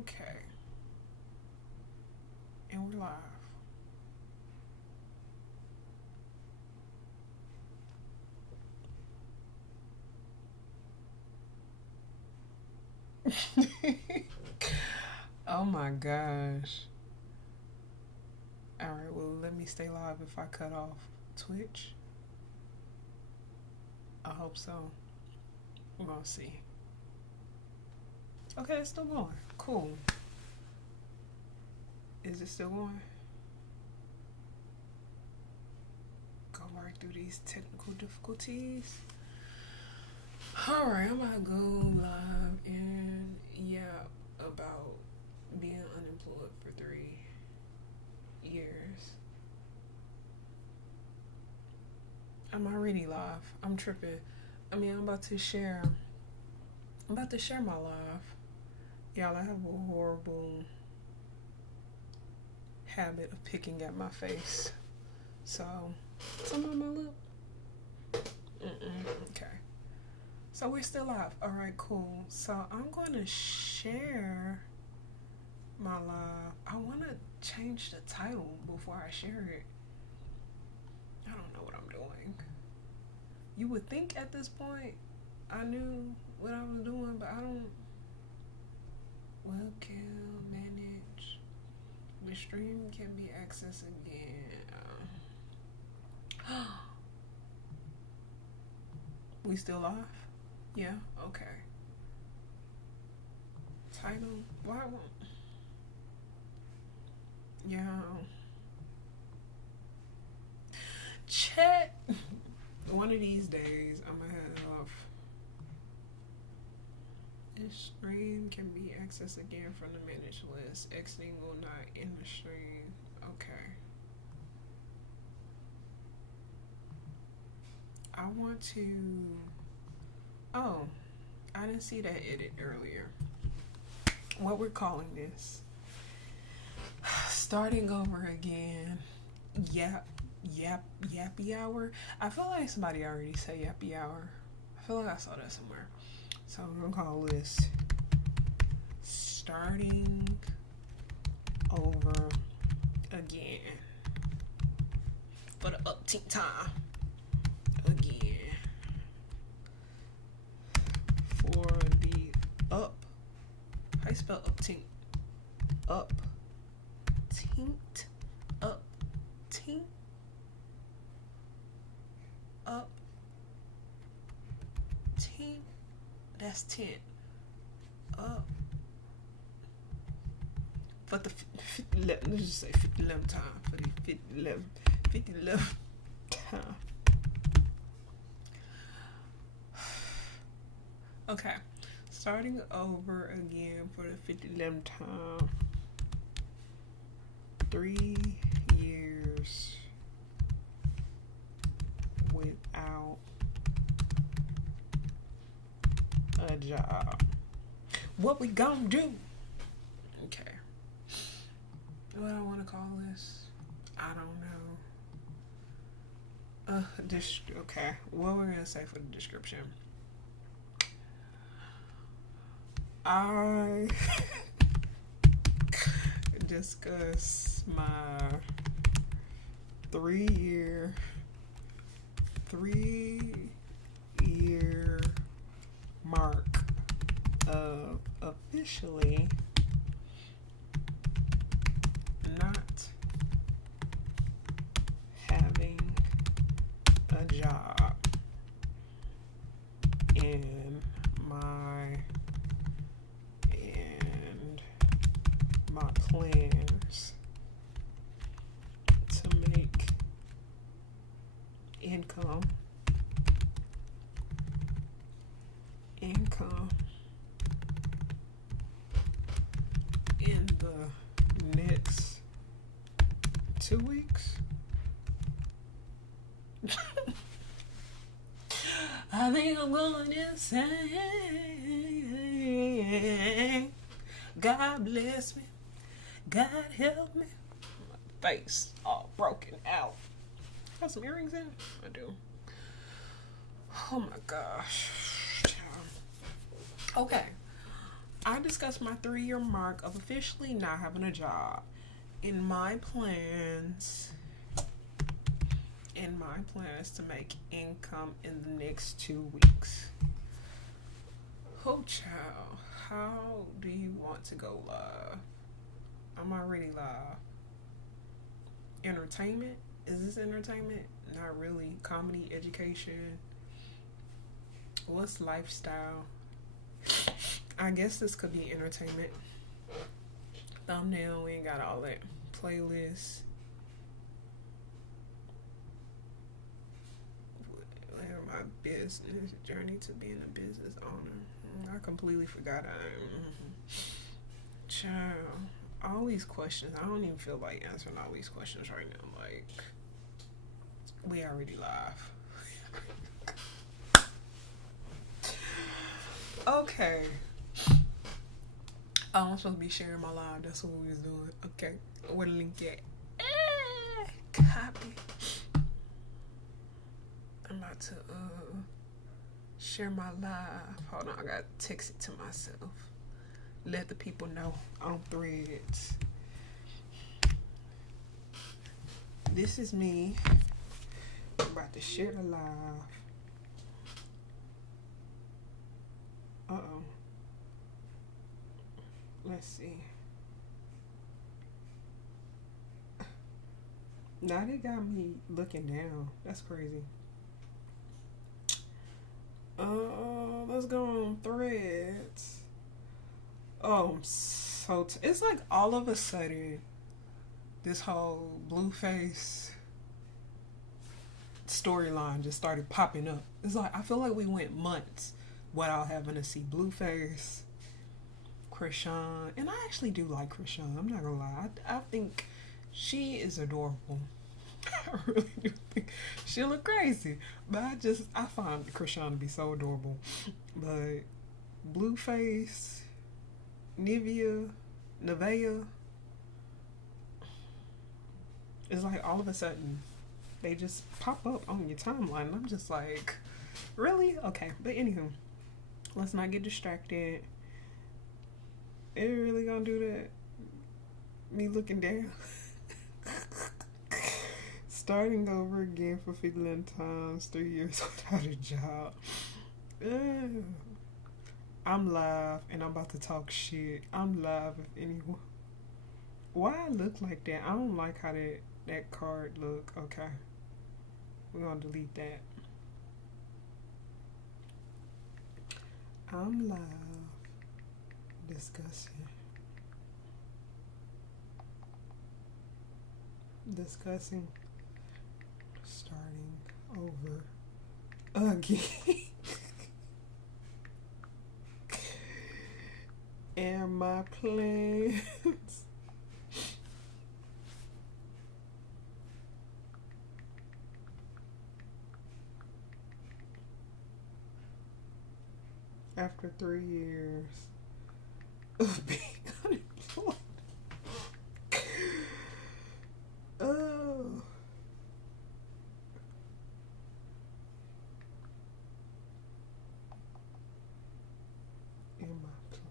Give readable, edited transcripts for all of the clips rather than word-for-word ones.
Okay. And we're live. Oh my gosh. Alright, well, let me stay live if I cut off Twitch. I hope so. We're gonna see. Okay, it's still going. Cool. Is it still going? Go right through these technical difficulties. Alright, I'm about to go live and about being unemployed for 3 years. I'm already live. I'm tripping. I'm about to share my live. Y'all, I have a horrible habit of picking at my face. So, some on my lip. Okay. So we're still live. Alright, cool. So I'm going to share my live. I want to change the title before I share it. I don't know what I'm doing. You would think at this point I knew what I was doing, but I don't. Welcome, manage. The stream can be accessed again. We still live? Yeah, okay. Title, why won't? Yeah. Chat. One of these days, I'm gonna head off. This stream can be accessed again from the managed list. Exiting will not end the stream. Okay. I want to. Oh, I didn't see that edit earlier. What we're calling this? Starting over again. Yappy hour. I feel like somebody already said yappy hour. I feel like I saw that somewhere. So I'm gonna call this starting over again for the upteenth time again for the up. How you spell upteenth? Upteenth. Upteenth. Up. Teen. That's 10. Up. For the 50, let's just say 50-11 time. For the 50-11 time. Okay. Starting over again for the 50-11 time. 3 years without a job. What we gonna do? Okay. What I want to call this? I don't know. Okay. What we're gonna say for the description? I discuss my 3 year mark of officially not having a job in my plans to make income in the next 2 weeks. I think I'm going insane. God bless me. God help me. My face all broken out. Got some earrings in? I do. Oh my gosh. Okay. I discussed my 3-year mark of officially not having a job. In my plans, to make income in the next 2 weeks. Oh, child, how do you want to go live? I'm already live. Entertainment? Is this entertainment? Not really. Comedy, education. What's lifestyle? I guess this could be entertainment. Thumbnail, we ain't got all that. Playlist. My business journey to being a business owner. I completely forgot Child, all these questions. I don't even feel like answering all these questions right now. Like, we already live. Okay. Oh, I'm supposed to be sharing my live. That's what we was doing. Okay. Where the link at? Copy. I'm about to share my live. Hold on, I gotta text it to myself. Let the people know on Threads. This is me. I'm about to share the live. Uh-oh. Let's see. Now they got me looking down. That's crazy. Let's go on Threads. Oh, I'm so it's like all of a sudden this whole Blueface storyline just started popping up. It's like I feel like we went months without having to see Blueface, Chrisean, and I actually do like Chrisean. I'm not gonna lie. I think she is adorable. I really do think she look crazy, but I find Chrisean to be so adorable. But Blueface, Nevaeh, it's like all of a sudden they just pop up on your timeline. And I'm just like, really? Okay, but anywho, let's not get distracted. Are you really gonna do that? Me looking down. Starting over again for Valentine's, 3 years without a job. I'm live and I'm about to talk shit. I'm live if anyone. Why I look like that? I don't like how that card look. Okay. We're gonna delete that. I'm live discussing starting over again. And my plans. After 3 years of being unemployed. Oh.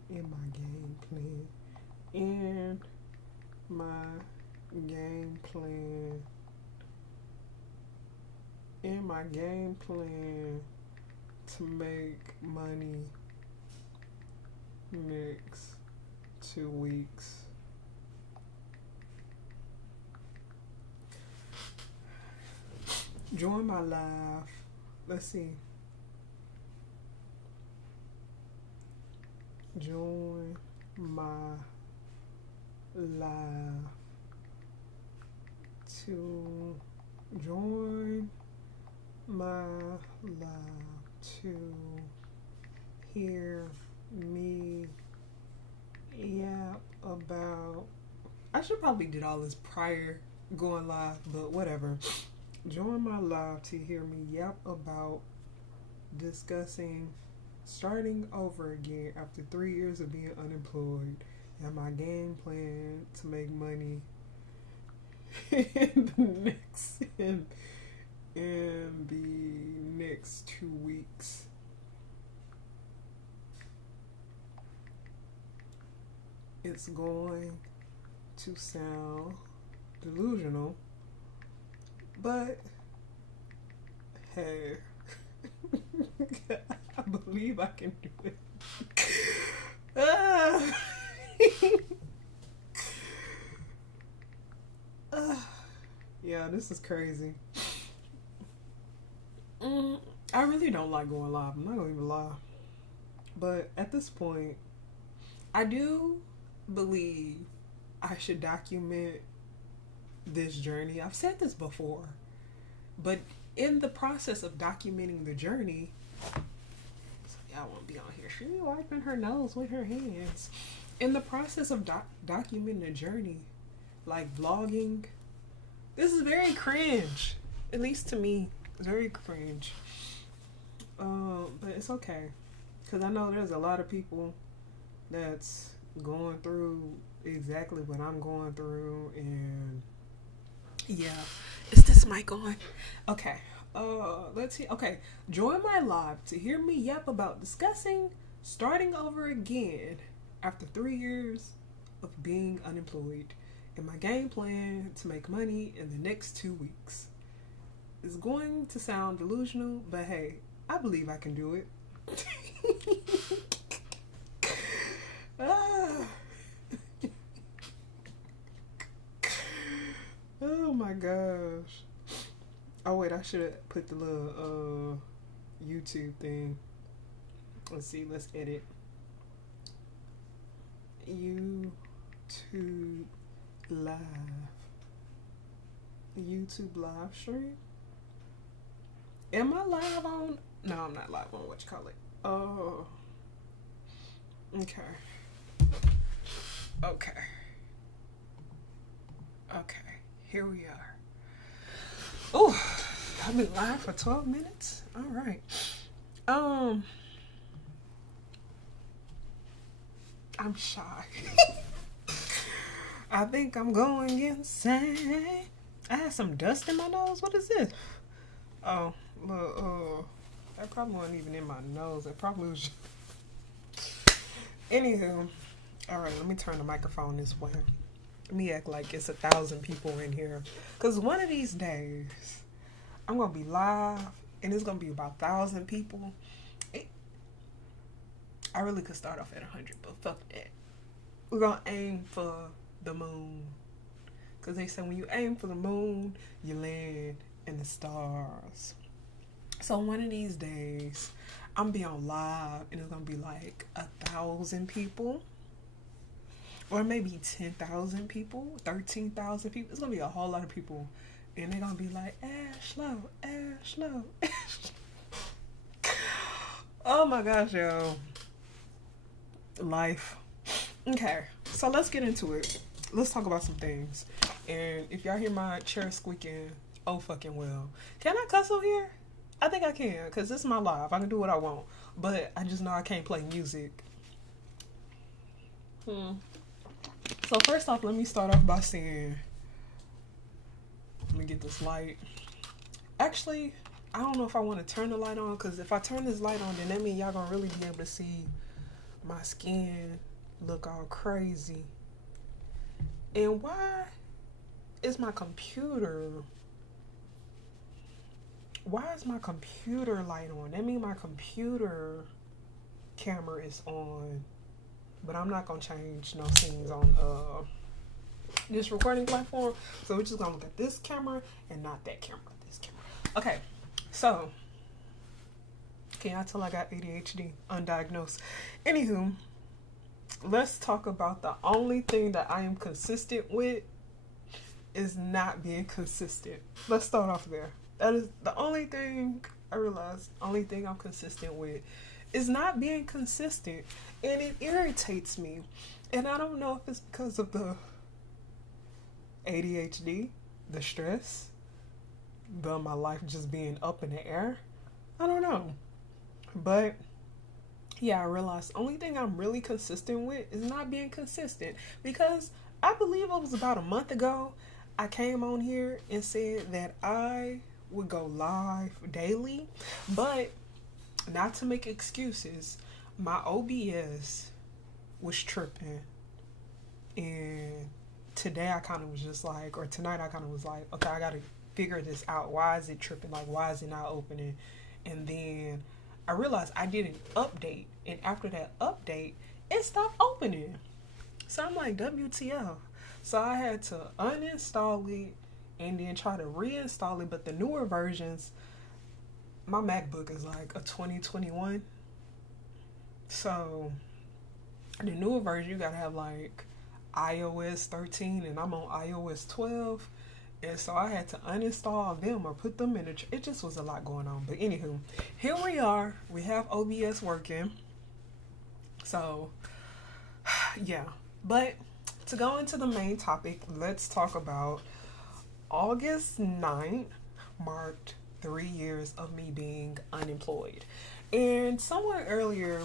In my game plan. In my game plan. In my game plan to make money next 2 weeks. Join my live. Let's see. Join my live to join my live to hear me yap about. I should probably did all this prior going live, but whatever. Join my live to hear me yap about discussing starting over again after 3 years of being unemployed and my game plan to make money in the next 2 weeks. it's going to sound delusional, but hey, I believe I can do it. Yeah, this is crazy. I really don't like going live. I'm not gonna even lie. But at this point, I do believe I should document this journey. I've said this before, but in the process of documenting the journey, so y'all won't be on here. She be wiping her nose with her hands. In the process of documenting the journey, like vlogging, this is very cringe. At least to me, it's very cringe. But it's okay, because I know there's a lot of people that's going through exactly what I'm going through, and yeah. Is this mic on? Okay. Let's see. Okay. Join my live to hear me yap about discussing starting over again after 3 years of being unemployed and my game plan to make money in the next 2 weeks. It's going to sound delusional, but hey, I believe I can do it. Oh my gosh. Oh wait, I should have put the little YouTube thing. Let's see, let's edit. YouTube live. YouTube live stream. Am I live on? No, I'm not live on what you call it. Oh. Okay. Okay. Here we are. Oh, I've been live for 12 minutes. All right. I'm shy. I think I'm going insane. I had some dust in my nose. What is this? Oh, look, that probably wasn't even in my nose. It probably was. Anywho, all right, let me turn the microphone this way. Let me act like it's 1,000 people in here. Because one of these days, I'm going to be live, and it's going to be about 1,000 people. I really could start off at 100, but fuck that. We're going to aim for the moon. Because they say when you aim for the moon, you land in the stars. So one of these days, I'm going to be on live, and it's going to be like 1,000 people. Or maybe 10,000 people, 13,000 people. It's going to be a whole lot of people. And they're going to be like, Ashlow, Ashlow, Ashlow. Oh my gosh, yo. Life. Okay, so let's get into it. Let's talk about some things. And if y'all hear my chair squeaking, oh fucking well. Can I cuss on here? I think I can, because this is my live. I can do what I want. But I just know I can't play music. So first off, let me start off by saying, let me get this light. Actually, I don't know if I want to turn the light on, because if I turn this light on, then that means y'all gonna really be able to see my skin look all crazy. And why is my computer light on? That means my computer camera is on. But I'm not going to change no settings on this recording platform. So we're just going to look at this camera and not that camera. This camera. Okay. So, can y'all tell I got ADHD? Undiagnosed. Anywho, let's talk about the only thing that I am consistent with is not being consistent. Let's start off there. That is the only thing I realized. Only thing I'm consistent with is not being consistent, and it irritates me. And I don't know if it's because of the ADHD, the stress, my life just being up in the air. I don't know. But yeah, I realized the only thing I'm really consistent with is not being consistent, because I believe it was about a month ago I came on here and said that I would go live daily, but not to make excuses, my OBS was tripping. And today I kind of was just like, or tonight I kind of was like, okay, I got to figure this out. Why is it tripping? Like, why is it not opening? And then I realized I did an update. And after that update, it stopped opening. So I'm like, WTF. So I had to uninstall it and then try to reinstall it. But the newer versions, my MacBook is like a 2021. So the newer version, you gotta have like iOS 13, and I'm on iOS 12. And so I had to uninstall them or put them in it just was a lot going on. But anywho, here we are. We have OBS working. So yeah. But to go into the main topic, let's talk about August 9th marked 3 years of me being unemployed. And someone earlier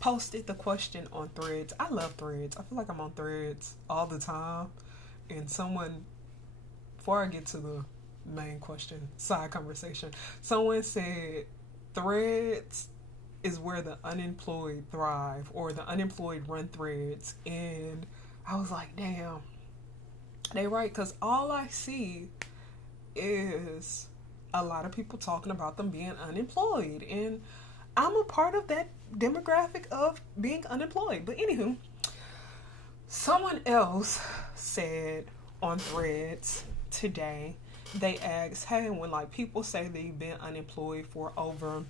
posted the question on Threads. I love Threads. I feel like I'm on Threads all the time. And someone, before I get to the main question, side conversation, someone said Threads is where the unemployed thrive, or the unemployed run Threads. And I was like, damn, they right, because all I see is a lot of people talking about them being unemployed, and I'm a part of that demographic of being unemployed. But anywho, someone else said on Threads today, they asked, hey, when like people say they've been unemployed for over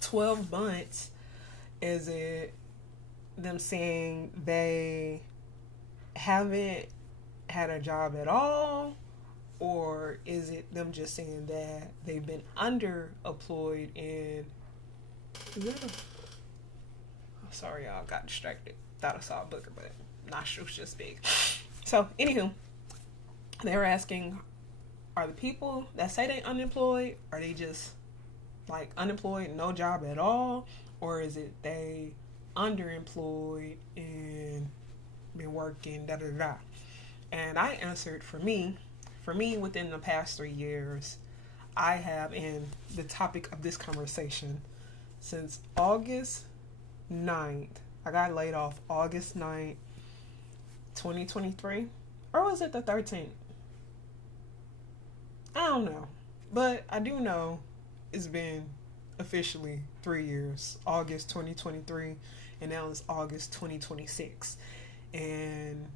12 months, is it them saying they haven't had a job at all, or is it them just saying that they've been underemployed? And sorry, y'all, got distracted. Thought I saw a booger, but nostrils just big. So anywho, they were asking, are the people that say they unemployed, are they just like unemployed, no job at all, or is it they underemployed and been working, da da da? And I answered, for me, within the past 3 years, I have, in the topic of this conversation, since August 9th, I got laid off August 9th, 2023, or was it the 13th? I don't know, but I do know it's been officially 3 years, August 2023, and now it's August 2026. And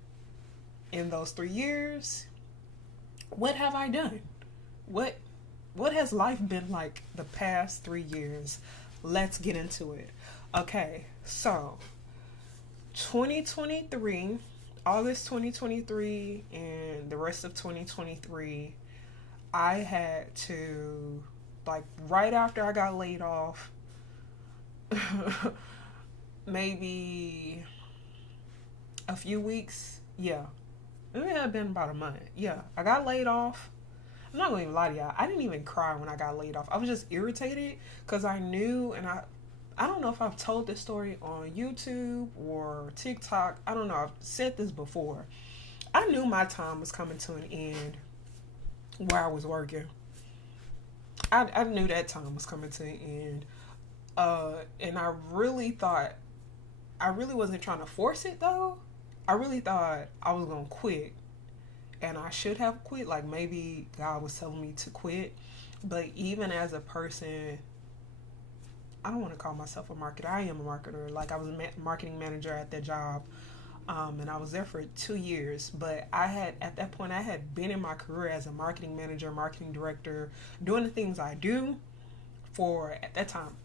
in those 3 years, what have I done? What has life been like the past 3 years? Let's get into it. Okay, so 2023, August 2023, and the rest of 2023, I had to, like, right after I got laid off, maybe a few weeks, yeah, it had been about a month. Yeah, I got laid off. I'm not gonna even lie to y'all, I didn't even cry when I got laid off. I was just irritated because I knew, and I don't know if I've told this story on YouTube or TikTok. I don't know, I've said this before. I knew my time was coming to an end where I was working. I knew that time was coming to an end. And I really thought, I really wasn't trying to force it though. I really thought I was gonna quit, and I should have quit. Like, maybe God was telling me to quit. But even as a person, I don't want to call myself a marketer. I am a marketer. Like, I was a marketing manager at that job. And I was there for 2 years, but at that point, I had been in my career as a marketing manager, marketing director, doing the things I do for, at that time,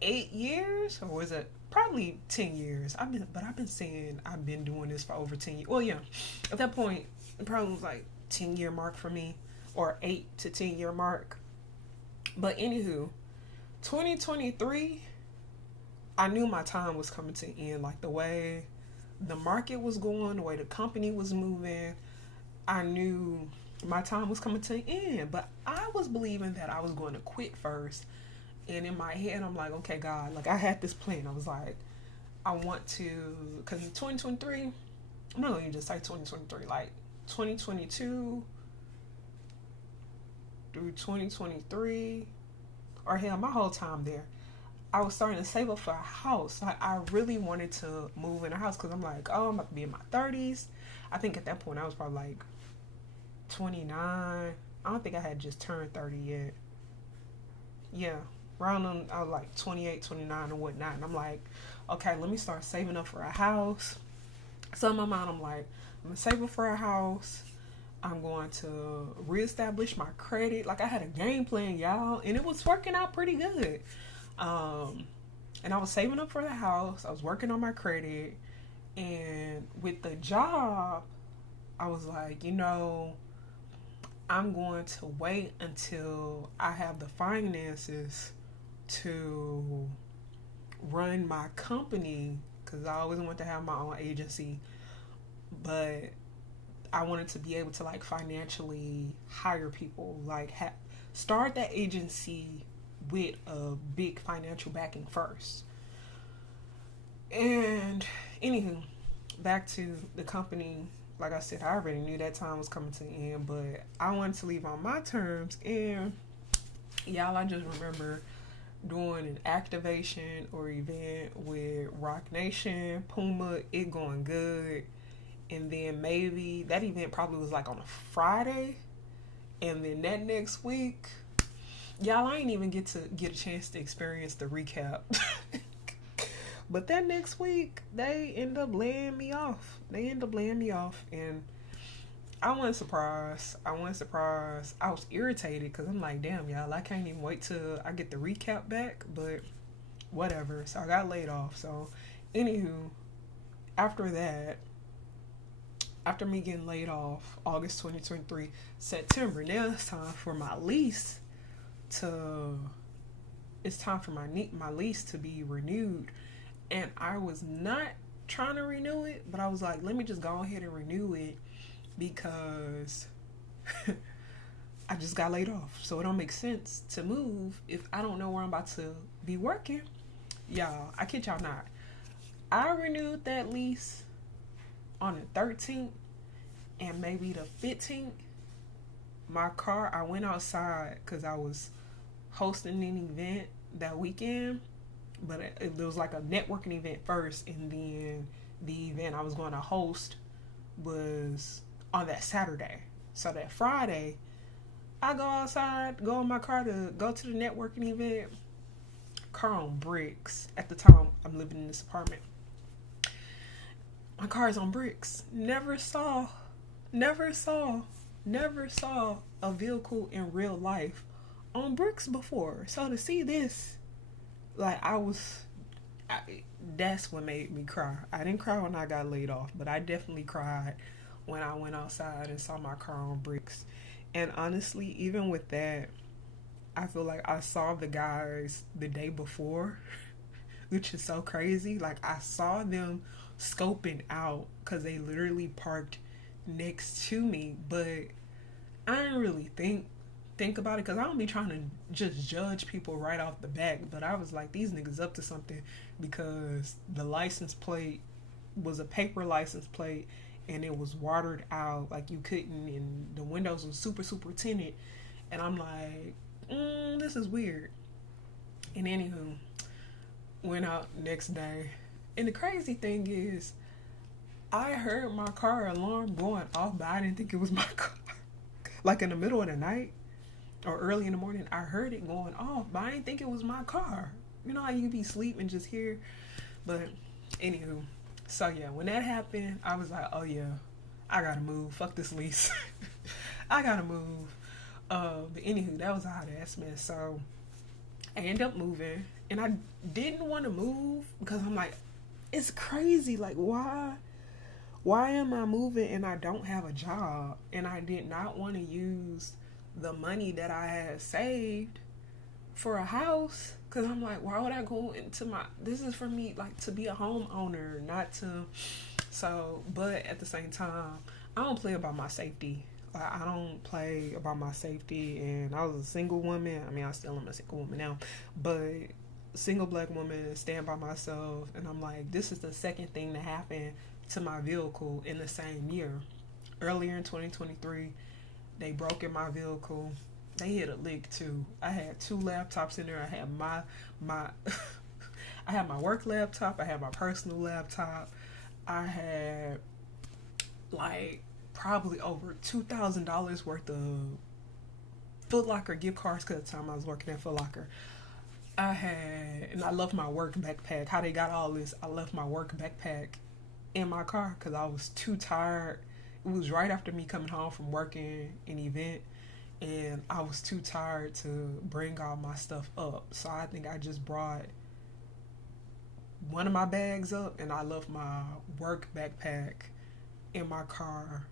8 years, or was it probably 10 years? I've been saying I've been doing this for over 10 years. Well, yeah, at that point, it probably was like 10-year mark for me, or 8 to 10-year mark. But anywho, 2023, I knew my time was coming to an end. Like, the way the market was going, the way the company was moving, I knew my time was coming to an end. But I was believing that I was going to quit first. And in my head, I'm like, okay, God, like, I had this plan. I was like, I want to, because in 2023, I'm not going to just say 2023, like 2022 through 2023, or hell, my whole time there, I was starting to save up for a house. Like, I really wanted to move in a house because I'm like, oh, I'm about to be in my 30s. I think at that point I was probably like 29. I don't think I had just turned 30 yet. Yeah, around them, I was like 28, 29 and whatnot. And I'm like, okay, let me start saving up for a house. So in my mind, I'm like, I'm going to save up for a house. I'm going to reestablish my credit. Like, I had a game plan, y'all, and it was working out pretty good. And I was saving up for the house. I was working on my credit. And with the job, I was like, I'm going to wait until I have the finances to run my company, because I always wanted to have my own agency. But I wanted to be able to like financially hire people, like start that agency with a big financial backing first. And anywho, back to the company. Like I said, I already knew that time was coming to an end, but I wanted to leave on my terms. And y'all, I just remember doing an activation or event with Rock Nation, Puma, it going good. And then maybe that event probably was like on a Friday. And then that next week, y'all, I ain't even get a chance to experience the recap. But that next week, they end up laying me off. And I wasn't surprised. I was irritated because I'm like, damn, y'all, I can't even wait till I get the recap back. But whatever. So I got laid off. So, anywho, after that, after me getting laid off, August 2023, September, now it's time for my lease to be renewed. And I was not trying to renew it, but I was like, let me just go ahead and renew it because I just got laid off. So it don't make sense to move if I don't know where I'm about to be working. Y'all, I kid y'all not. I renewed that lease on the 13th, and maybe the 15th, my car, I went outside because I was hosting an event that weekend, but it was like a networking event first, and then the event I was going to host was on that Saturday. So that Friday, I go outside, go in my car to go to the networking event. Car on bricks. At the time, I'm living in this apartment. My car is on bricks. Never saw a vehicle in real life on bricks before. So to see this, like, that's what made me cry. I didn't cry when I got laid off, but I definitely cried when I went outside and saw my car on bricks. And honestly, even with that, I feel like I saw the guys the day before, which is so crazy. Like, I saw them scoping out because they literally parked next to me, but I didn't really think about it because I don't be trying to just judge people right off the bat. But I was like, these niggas up to something, because the license plate was a paper license plate and it was watered out, like you couldn't, and the windows was super tinted, and I'm like, this is weird. And anywho, went out next day, and the crazy thing is, I heard my car alarm going off, but I didn't think it was my car. Like in the middle of the night or early in the morning, I heard it going off, but I didn't think it was my car. You know how you be asleep and just hear? But anywho, so yeah, when that happened, I was like, oh yeah, I gotta move. Fuck this lease. I gotta move. But anywho, that was a hot ass mess. So I ended up moving, and I didn't want to move because I'm like, it's crazy. Like, why am I moving and I don't have a job? And I did not want to use the money that I had saved for a house, because I'm like, why would I go into this is for me, like, to be a homeowner, not to. So, but at the same time, I don't play about my safety. Like, I don't play about my safety. And I was a single woman. I mean, I still am a single woman now, but single black woman, stand by myself. And I'm like, this is the second thing to happen to my vehicle in the same year. Earlier in 2023, they broke in my vehicle. They hit a lick too. I had 2 laptops in there. I had my I had my work laptop, I had my personal laptop, I had like probably over $2,000 worth of Foot Locker gift cards because at the time I was working at Foot Locker. I had, and I left my work backpack. How they got all this, I left my work backpack in my car because I was too tired. It was right after me coming home from working an event, and I was too tired to bring all my stuff up. So I think I just brought one of my bags up, and I left my work backpack in my car.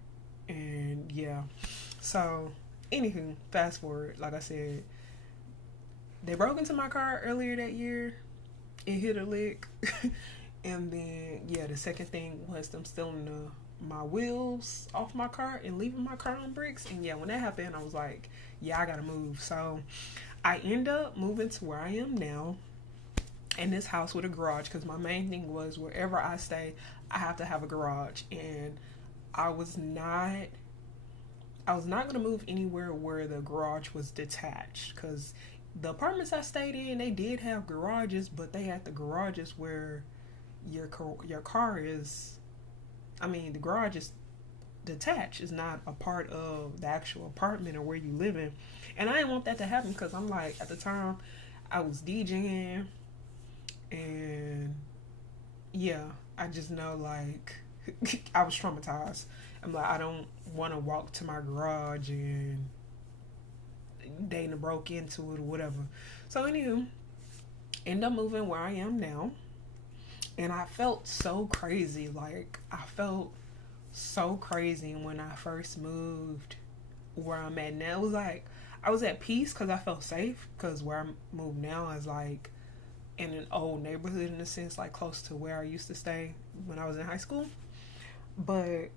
And yeah, so anywho, fast forward, like I said, they broke into my car earlier that year. It hit a lick. And then, yeah, the second thing was them stealing my wheels off my car and leaving my car on bricks. And yeah, when that happened, I was like, yeah, I gotta move. So I end up moving to where I am now, in this house with a garage, because my main thing was wherever I stay, I have to have a garage. And I was not gonna move anywhere where the garage was detached, because the apartments I stayed in, they did have garages, but they had the garages where your car is, I mean, the garage is detached. It's not a part of the actual apartment or where you live in. And I didn't want that to happen because I'm like, at the time, I was DJing, and yeah, I just know, like, I was traumatized. I'm like, I don't want to walk to my garage and they broke into it or whatever. So anywho, end up moving where I am now. And I felt so crazy. Like, I felt so crazy when I first moved where I'm at now. It was like, I was at peace because I felt safe. Because where I moved now is like in an old neighborhood, in a sense, like close to where I used to stay when I was in high school. But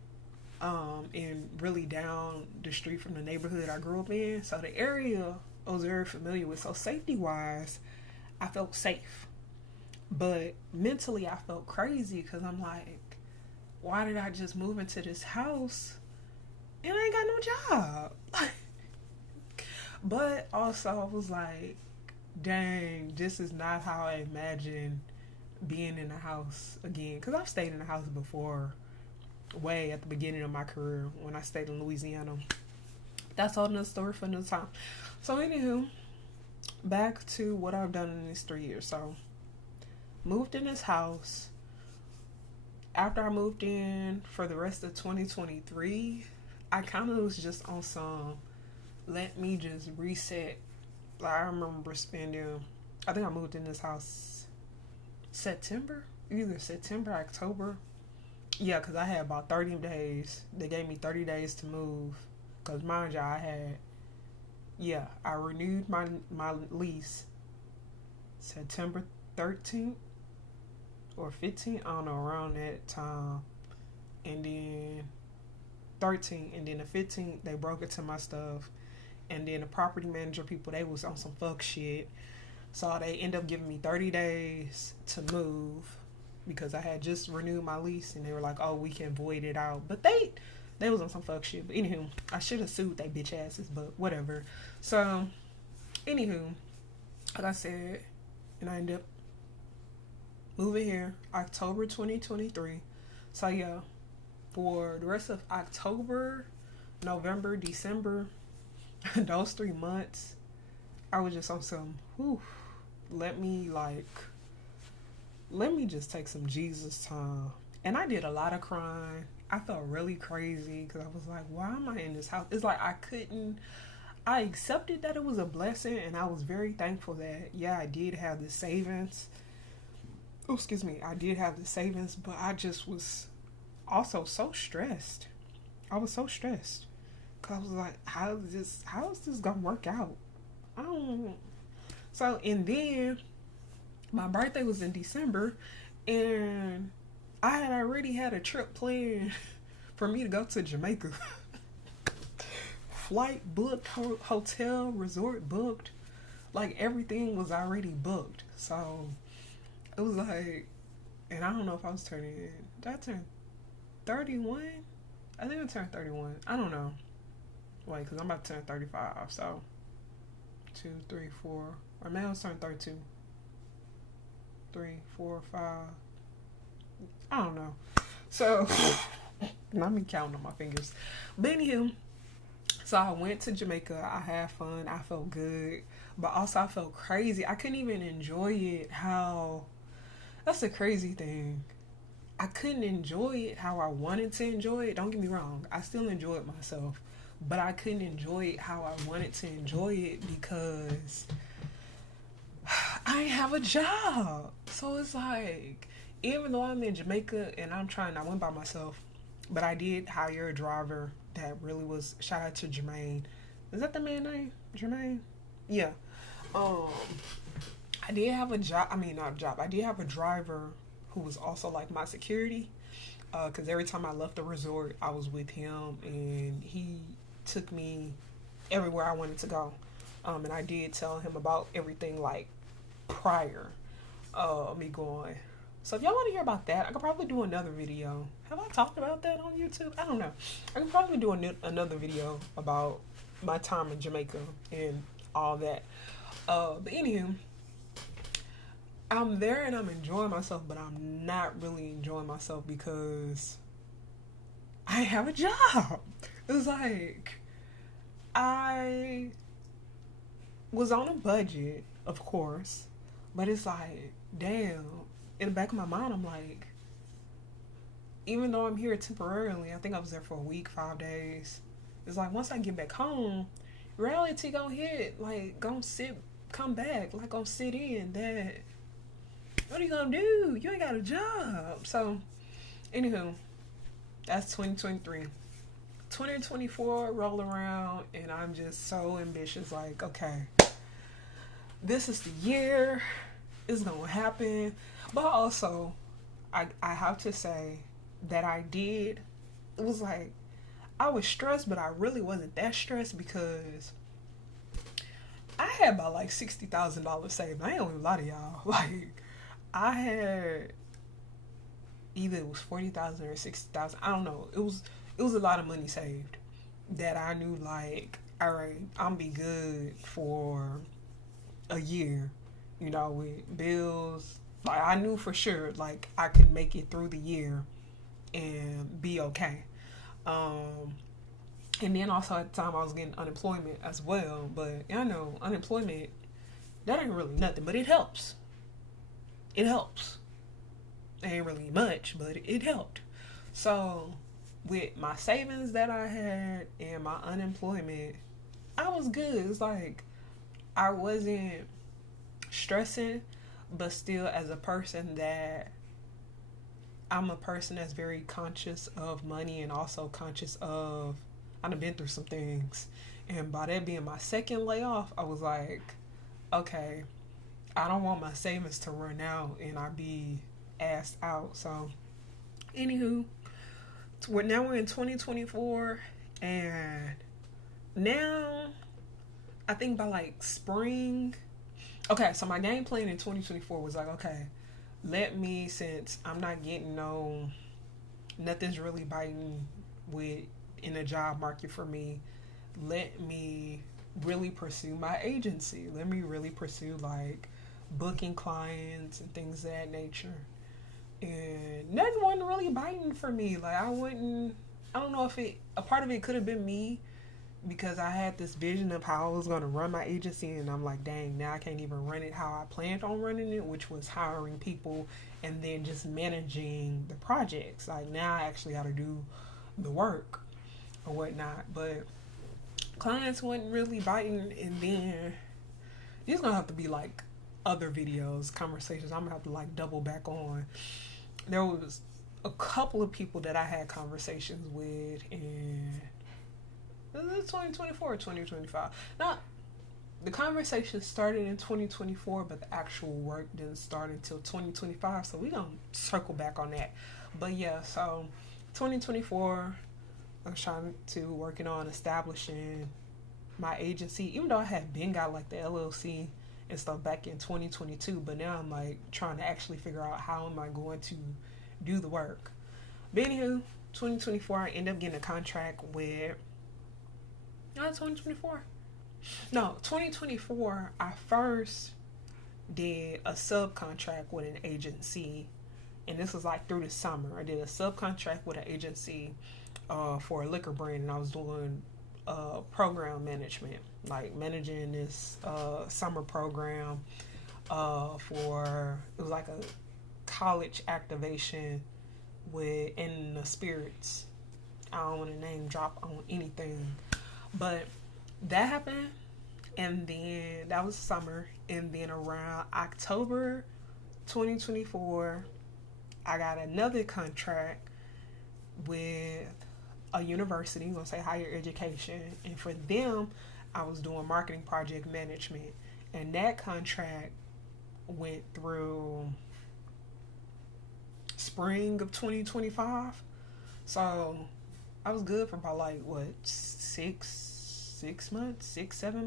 and really down the street from the neighborhood I grew up in. So the area I was very familiar with. So safety wise, I felt safe. But mentally, I felt crazy because I'm like, why did I just move into this house and I ain't got no job? But also, I was like, dang, this is not how I imagined being in a house again. Because I've stayed in a house before, way at the beginning of my career when I stayed in Louisiana. That's all another story for another time. So anywho, back to what I've done in these 3 years. So moved in this house. After I moved in for the rest of 2023, I kind of was just on some, let me just reset. Like, I remember spending, I think I moved in this house September, either September, October. Yeah, because I had about 30 days. They gave me 30 days to move. Because mind you, I renewed my lease September 13th or 15th, I don't know, around that time. And then 13th, and then the 15th, they broke into my stuff. And then the property manager people, they was on some fuck shit. So they end up giving me 30 days to move because I had just renewed my lease, and they were like, oh, we can void it out. But they was on some fuck shit. But anywho, I should have sued they bitch asses, but whatever. So, anywho, like I said, and I ended up moving here October 2023. So yeah, for the rest of October, November, December, those 3 months, I was just on some, let me just take some Jesus time. And I did a lot of crying. I felt really crazy because I was like, why am I in this house? It's like I accepted that it was a blessing, and I was very thankful that, yeah, I did have the savings. Oh, excuse me. I did have the savings, but I just was also so stressed. I was so stressed because I was like, how is this going to work out? I don't know. So, and then my birthday was in December, and I had already had a trip planned for me to go to Jamaica. Flight booked, hotel, resort booked. Like, everything was already booked. So, it was like, and I don't know if I was turning, did I turn 31? I think I turned 31. I don't know. Wait, because I'm about to turn 35. So, 2, 3, 4. Or maybe I was turning 32. three, four, five. I don't know. So, not me counting on my fingers. But anywho, so I went to Jamaica. I had fun. I felt good. But also I felt crazy. I couldn't even enjoy it how... That's the crazy thing. I couldn't enjoy it how I wanted to enjoy it. Don't get me wrong. I still enjoyed myself. But I couldn't enjoy it how I wanted to enjoy it because I didn't have a job. So it's like, even though I'm in Jamaica and I went by myself, but I did hire a driver that really was, shout out to Jermaine. Is that the man name? Jermaine? Yeah. I did have a job. I mean, not a job. I did have a driver who was also like my security. Because every time I left the resort, I was with him and he took me everywhere I wanted to go. And I did tell him about everything like prior me going. So if y'all want to hear about that, I could probably do another video. Have I talked about that on YouTube? I don't know. I could probably do another video about my time in Jamaica and all that. But anywho, I'm there and I'm enjoying myself, but I'm not really enjoying myself because I have a job. It was like, I was on a budget, of course, but it's like, damn, in the back of my mind, I'm like, even though I'm here temporarily, I think I was there for a week, 5 days. It's like, once I get back home, reality gonna hit, like, come back, like, gonna sit in that, what are you gonna do? You ain't got a job. So, anywho, that's 2023. 2024 roll around and I'm just so ambitious, like, okay, this is the year, it's gonna happen. But also, I have to say that it was like, I was stressed, but I really wasn't that stressed because I had about like $60,000 saved. I ain't gonna lie to y'all. Like, I had either it was 40,000 or 60,000. I don't know. It was a lot of money saved that I knew, like, all right, I'm be good for a year, you know, with bills. Like, I knew for sure, like, I could make it through the year and be okay. And then also at the time I was getting unemployment as well. But I know unemployment, that ain't really nothing, but it helps. It helps. It ain't really much, but it helped. So with my savings that I had and my unemployment, I was good. It's like I wasn't stressing, but still, as a person that I'm a person that's very conscious of money and also conscious of, I've been through some things. And by that being my second layoff, I was like, okay, I don't want my savings to run out and I be asked out. So, anywho, we're in 2024, and now I think by like spring. Okay, so my game plan in 2024 was like, okay, since I'm not getting nothing's really biting in the job market for me, let me really pursue my agency. Let me really pursue like booking clients and things of that nature. And nothing wasn't really biting for me. Like, I don't know if a part of it could have been me, because I had this vision of how I was going to run my agency, and I'm like, dang, now I can't even run it how I planned on running it, which was hiring people and then just managing the projects. Like, now I actually got to do the work or whatnot. But clients wasn't really biting, and then these gonna have to be like other videos, conversations I'm gonna have to like double back on. There was a couple of people that I had conversations with, and this is 2024 or 2025. Now, the conversation started in 2024, but the actual work didn't start until 2025. So we're going to circle back on that. But yeah, so 2024, I was working on establishing my agency, even though I had been got like the LLC and stuff back in 2022. But now I'm like trying to actually figure out how am I going to do the work. But anywho, 2024, I ended up getting a contract with... 2024. No, 2024, I first did a subcontract with an agency, and this was like through the summer. I did a subcontract with an agency for a liquor brand, and I was doing program management, like managing this summer program for, it was like a college activation in the spirits. I don't want to name drop on anything, but that happened, and then that was summer, and then around October 2024, I got another contract with a university, I'm gonna say higher education, and for them, I was doing marketing project management, and that contract went through spring of 2025. So I was good for about like what, 7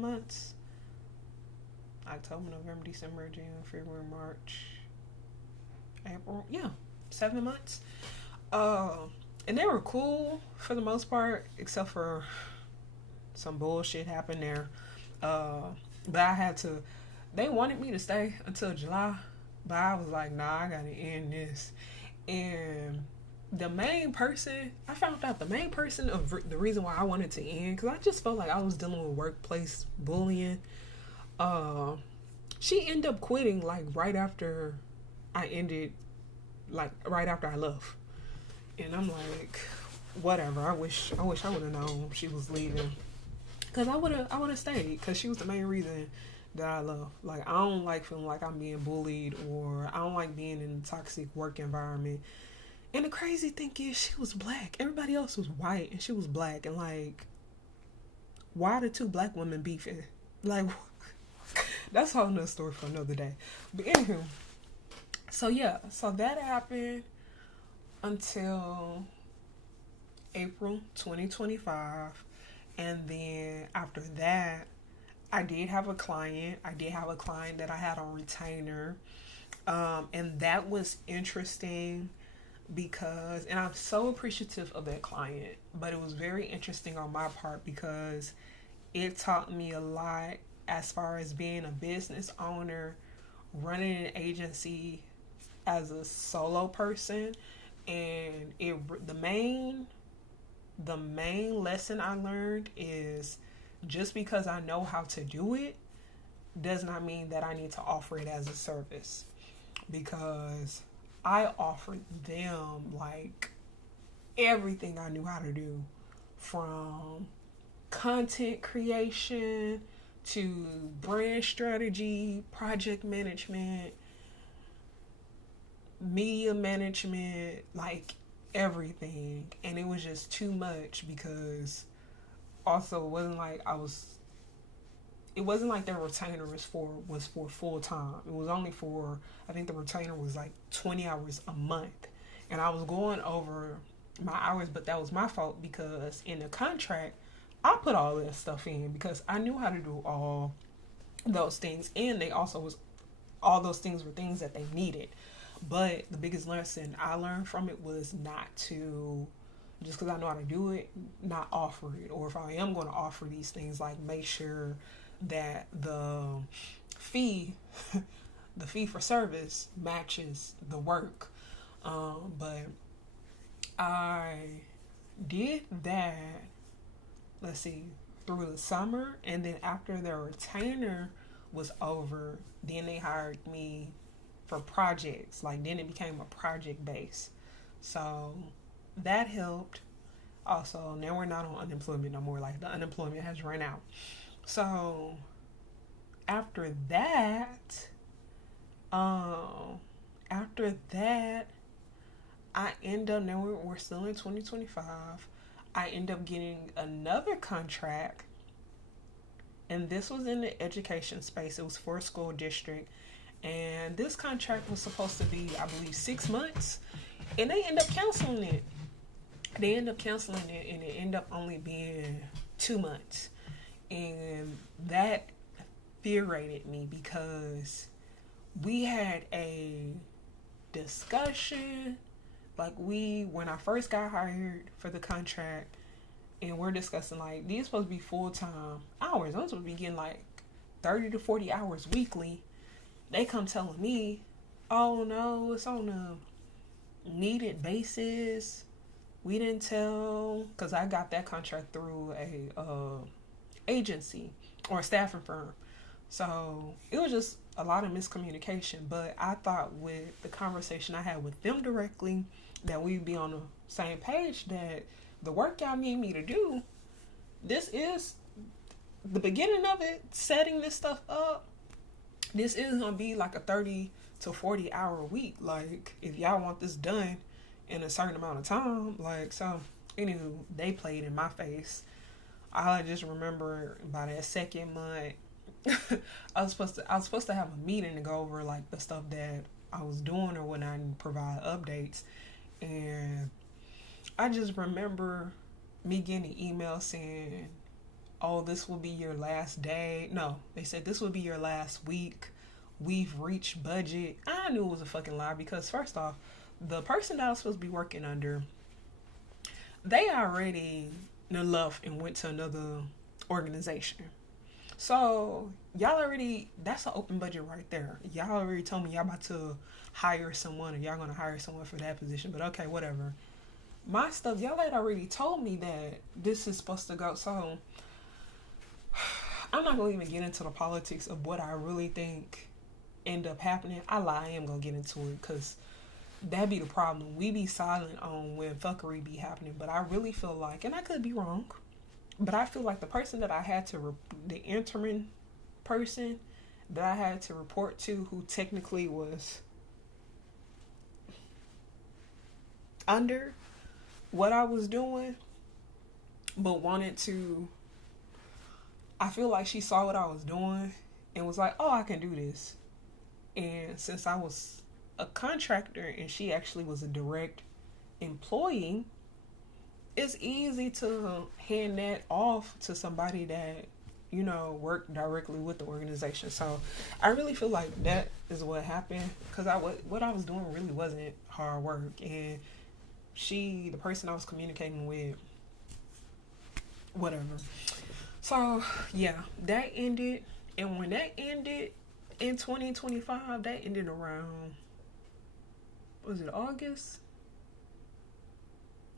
months. October, November, December, January, February, March, April. Yeah, 7 months. And they were cool for the most part, except for some bullshit happened there. But I had to. They wanted me to stay until July, but I was like, nah, I gotta end this. And I found out the main person of the reason why I wanted to end, because I just felt like I was dealing with workplace bullying. She ended up quitting like right after I ended, like right after I left. And I'm like, whatever. I wish I would have known she was leaving, because I would have stayed, because she was the main reason that I love. Like, I don't like feeling like I'm being bullied, or I don't like being in a toxic work environment. And the crazy thing is, she was black. Everybody else was white, and she was black. And like, why are the two black women beefing? Like, that's a whole nother story for another day. But anywho, so yeah, so that happened until April 2025. And then after that, I did have a client. That I had on retainer. And that was interesting because, and I'm so appreciative of that client, but it was very interesting on my part because it taught me a lot as far as being a business owner, running an agency as a solo person. And the main lesson I learned is, just because I know how to do it does not mean that I need to offer it as a service, because I offered them like everything I knew how to do, from content creation to brand strategy, project management, media management, like everything. And it was just too much, because also it wasn't like their retainer was for full time. It was only for, I think the retainer was like 20 hours a month. And I was going over my hours, but that was my fault, because in the contract, I put all that stuff in because I knew how to do all those things. And they also all those things were things that they needed. But the biggest lesson I learned from it was not to, just because I know how to do it, not offer it. Or if I am going to offer these things, like make sure that the fee for service matches the work. But I did that, let's see, through the summer, and then after their retainer was over, then they hired me for projects. Like, then it became a project base. So that helped. Also, now we're not on unemployment no more. Like, the unemployment has run out. So after that, I end up, now we're still in 2025. I end up getting another contract, and this was in the education space. It was for a school district, and this contract was supposed to be, I believe, 6 months, and they end up canceling it. And it ended up only being 2 months. And that infuriated me, because we had a discussion, like when I first got hired for the contract, and we're discussing like, these supposed to be full-time hours. I'm supposed to be getting like 30 to 40 hours weekly. They come telling me, oh no, it's on a needed basis. We didn't tell, because I got that contract through a agency or a staffing firm. So it was just a lot of miscommunication. But I thought with the conversation I had with them directly that we'd be on the same page, that the work y'all need me to do, this is the beginning of it, setting this stuff up. This is gonna be like a 30 to 40 hour week. Like, if y'all want this done in a certain amount of time, like, so anywho, they played in my face. I just remember by that second month, I was supposed to have a meeting to go over like the stuff that I was doing or when I provide updates, and I just remember me getting an email saying, oh, this will be your last day. No, they said this will be your last week. We've reached budget. I knew it was a fucking lie because first off, the person that I was supposed to be working under, they already left and went to another organization. So y'all already, that's an open budget right there. Y'all already told me y'all about to hire someone or y'all gonna hire someone for that position. But okay, whatever. My stuff, y'all had already told me that this is supposed to go. So I'm not gonna even get into the politics of what I really think end up happening. I am gonna get into it because that be the problem. We be silent on when fuckery be happening, but I really feel like, and I could be wrong, but I feel like the person that I had to, the interim person that I had to report to, who technically was under what I was doing, but wanted to, I feel like she saw what I was doing and was like, oh, I can do this. And since I was a contractor and she actually was a direct employee, it's easy to hand that off to somebody that, you know, worked directly with the organization. So I really feel like that is what happened, because what I was doing really wasn't hard work. And she, the person I was communicating with, whatever. So yeah, that ended. And when that ended in 2025, that ended around, was it August?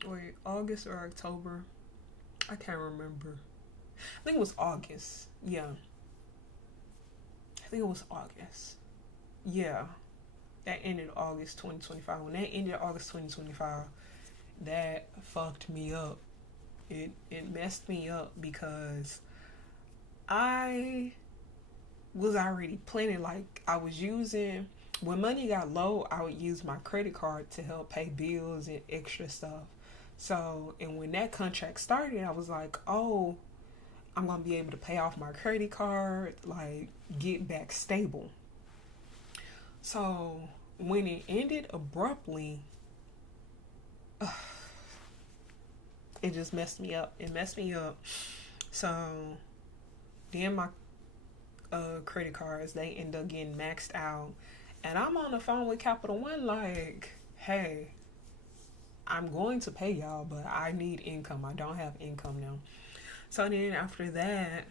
Or August or October? I can't remember. I think it was August. Yeah. I think it was August. Yeah. That ended August 2025. When that ended August 2025, that fucked me up. It messed me up because I was already planning, like I was using, when money got low, I would use my credit card to help pay bills and extra stuff. So, and when that contract started, I was like, oh, I'm going to be able to pay off my credit card, like get back stable. So when it ended abruptly, it just messed me up. It messed me up. So then my credit cards, they end up getting maxed out. And I'm on the phone with Capital One like, hey, I'm going to pay y'all, but I need income. I don't have income now. So then after that,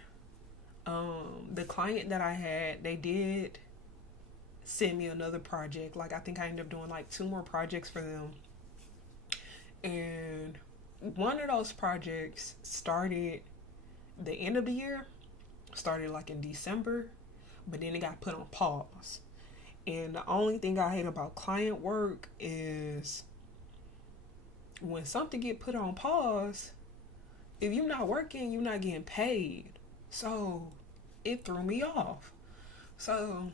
the client that I had, they did send me another project. Like, I think I ended up doing like 2 more projects for them. And one of those projects started the end of the year, started like in December, but then it got put on pause. And the only thing I hate about client work is when something get put on pause, if you're not working, you're not getting paid. So it threw me off. So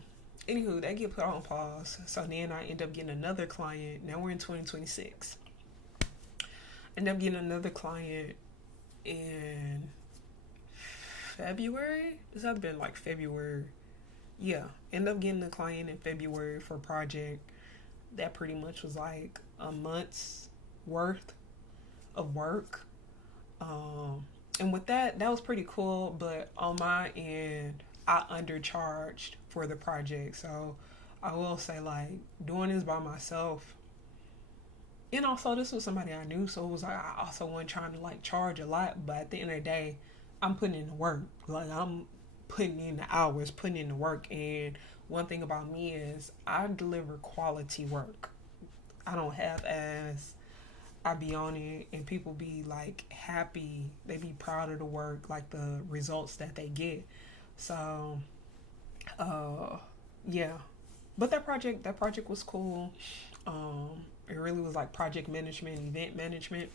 anywho, that get put on pause. So then I end up getting another client. Now we're in 2026. End up getting another client in February. This has been like February. Yeah, end up getting a client in February for a project that pretty much was like a month's worth of work. And with that was pretty cool, but on my end, I undercharged for the project. So I will say, like, doing this by myself, and also this was somebody I knew, so it was like I also wasn't trying to like charge a lot, but at the end of the day, I'm putting in the work. Like, I'm putting in the hours, putting in the work, and one thing about me is I deliver quality work. I don't have as I be on it and people be like happy. They be proud of the work, like the results that they get. So, yeah. But that project was cool. It really was like project management, event management.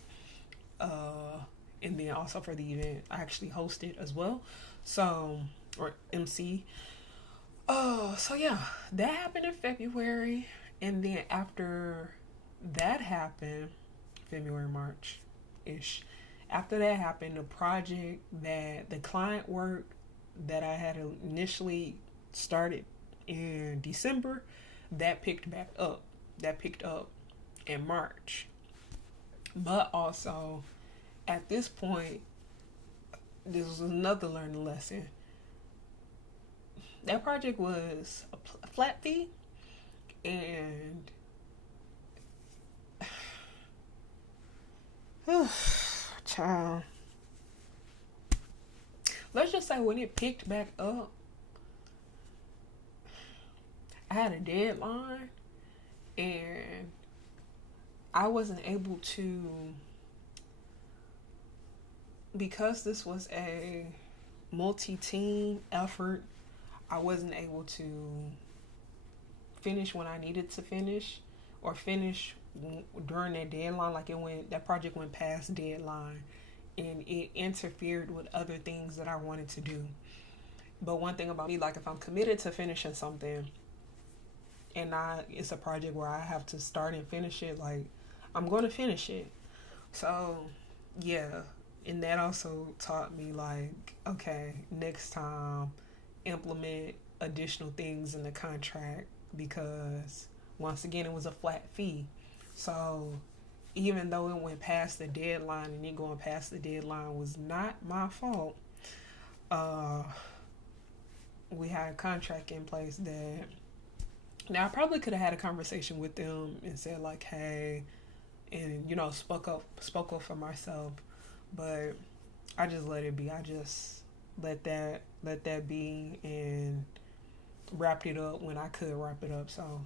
Uh, and then also for the event, I actually hosted as well. So, or MC. So yeah, that happened in February. And then after that happened, February, March ish. After that happened, the project that the client work that I had initially started in December, that picked back up. That picked up in March. But also, at this point, this was another learning lesson. That project was a flat fee, and child, let's just say when it picked back up, I had a deadline, and I wasn't able to, because this was a multi-team effort, I wasn't able to finish when I needed to finish, or finish during that deadline. Like that project went past deadline, and it interfered with other things that I wanted to do. But one thing about me, like if I'm committed to finishing something, and it's a project where I have to start and finish it, like I'm going to finish it. So yeah, and that also taught me like, okay, next time implement additional things in the contract, because once again it was a flat fee. So even though it went past the deadline, and it going past the deadline was not my fault, we had a contract in place that, now I probably could have had a conversation with them and said like, hey, and spoke up for myself, but I just let it be. I just let that be, and wrapped it up when I could wrap it up. So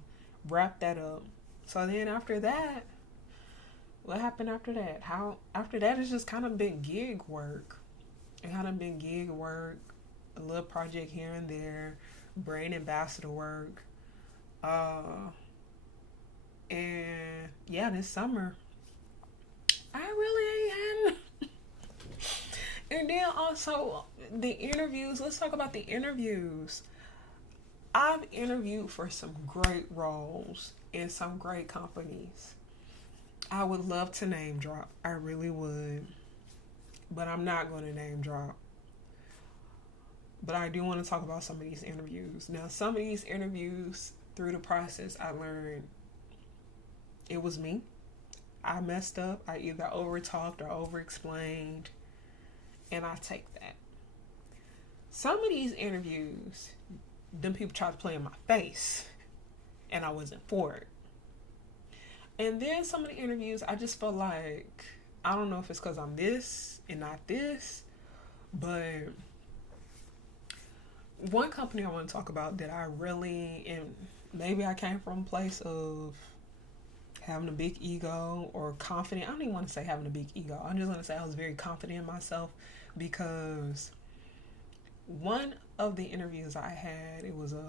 wrap that up. So then after that, what happened after that? After that, it's just kind of been gig work. It kind of been gig work, a little project here and there, brand ambassador work. And yeah, this summer, I really ain't had. And then also the interviews. Let's talk about the interviews. I've interviewed for some great roles in some great companies. I would love to name drop. I really would. But I'm not going to name drop. But I do want to talk about some of these interviews. Now, some of these interviews, through the process, I learned it was me. I messed up. I either over talked or over explained. And I take that. Some of these interviews, them people tried to play in my face, and I wasn't for it. And then some of the interviews, I just felt like, I don't know if it's because I'm this and not this, but one company I want to talk about that I really, and maybe I came from a place of having a big ego or confident. I don't even want to say having a big ego. I'm just going to say I was very confident in myself, because one of the interviews I had, it was a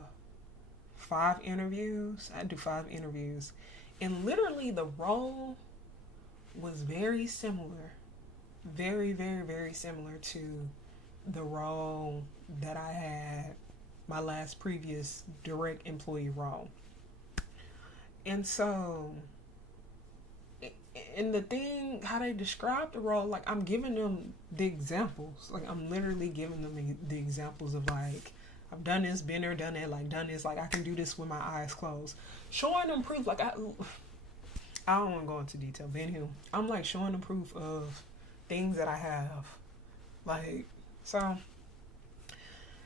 5 interviews. I do 5 interviews. And literally the role was very similar. Very, very, very similar to the role that I had, my last previous direct employee role. And so, and the thing, how they describe the role, like I'm giving them the examples. Like I'm literally giving them the examples of like, I've done this, been there, done that, like done this, like I can do this with my eyes closed. Showing them proof, like I don't want to go into detail, but anywho, I'm like showing them proof of things that I have. Like, so,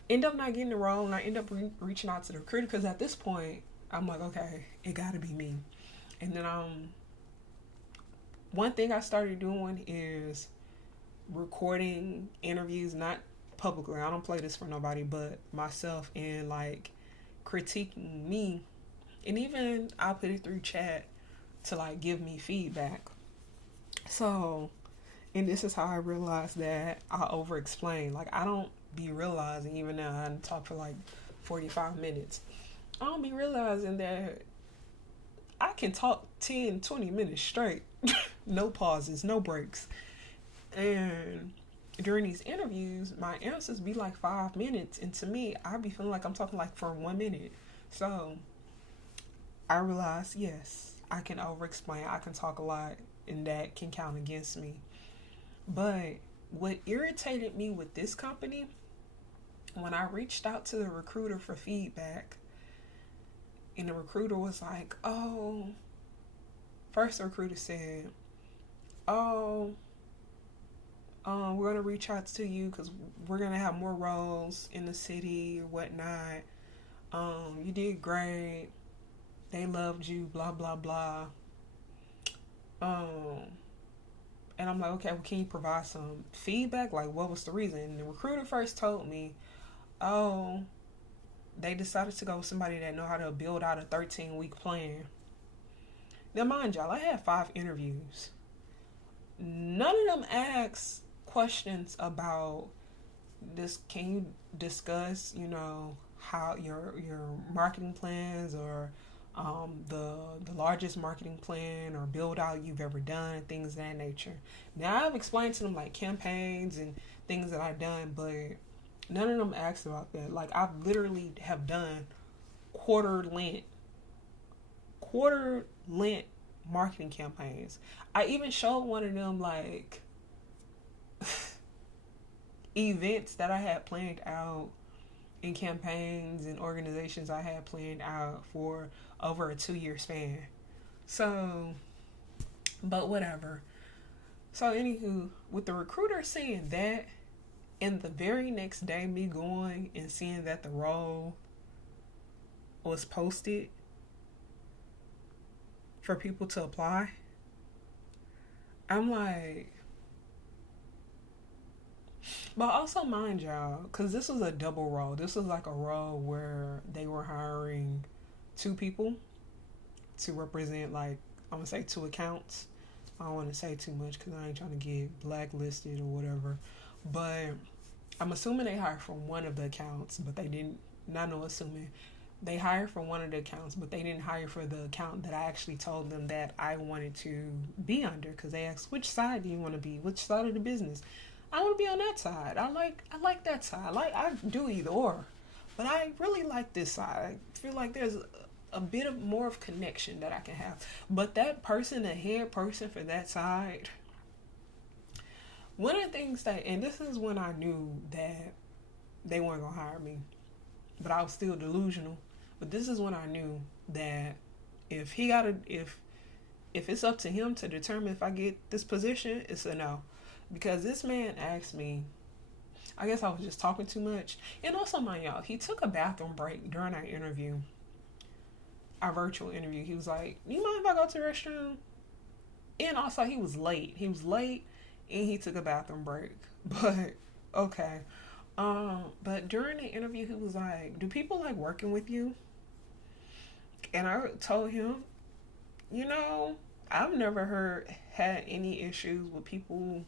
end up not getting the role, and I end up reaching out to the recruiter, because at this point, I'm like, okay, it gotta be me. And then one thing I started doing is recording interviews, not publicly. I don't play this for nobody but myself, and like critiquing me, and even I'll put it through chat to like give me feedback. So, and this is how I realized that I over explain. Like, I don't be realizing, even though I talk for like 45 minutes, I don't be realizing that I can talk 10, 20 minutes straight. No pauses, no breaks. And during these interviews, my answers be like 5 minutes. And to me, I be feeling like I'm talking like for 1 minute. So I realized, yes, I can over explain. I can talk a lot, and that can count against me. But what irritated me with this company, when I reached out to the recruiter for feedback, and the recruiter was like, oh, first the recruiter said, oh, we're going to reach out to you because we're going to have more roles in the city or whatnot. You did great. They loved you, blah, blah, blah. And I'm like, okay, well, can you provide some feedback? Like, what was the reason? And the recruiter first told me, oh, they decided to go with somebody that know how to build out a 13-week plan. Now, mind y'all, I had 5 interviews. None of them asked questions about this. Can you discuss, how your marketing plans, or the largest marketing plan or build out you've ever done, things of that nature. Now, I've explained to them like campaigns and things that I've done, but none of them asked about that. Like, I've literally have done quarter length marketing campaigns. I even showed one of them like events that I had planned out in campaigns and organizations I had planned out for over a 2-year span. So, but whatever. So anywho, with the recruiter saying that, and the very next day me going and seeing that the role was posted for people to apply, I'm like, but also mind y'all, because this was a double role. This was like a role where they were hiring 2 people to represent, like, I'm going to say 2 accounts. I don't want to say too much because I ain't trying to get blacklisted or whatever. But I'm assuming they hired for one of the accounts, but they didn't, not no assuming. They hired for one of the accounts, but they didn't hire for the account that I actually told them that I wanted to be under, because they asked, which side do you want to be? Which side of the business? I want to be on that side. I like that side. I do either or, but I really like this side. I feel like there's a bit of more of connection that I can have. But that person, the head person for that side, one of the things that, and this is when I knew that they weren't gonna hire me, but I was still delusional. But this is when I knew that if it's up to him to determine if I get this position, it's a no. Because this man asked me, I guess I was just talking too much. And also, mind y'all, he took a bathroom break during our interview, our virtual interview. He was like, you mind if I go to the restroom? And also, he was late. He was late and he took a bathroom break. But, okay. But during the interview, he was like, do people like working with you? And I told him, I've never had any issues with people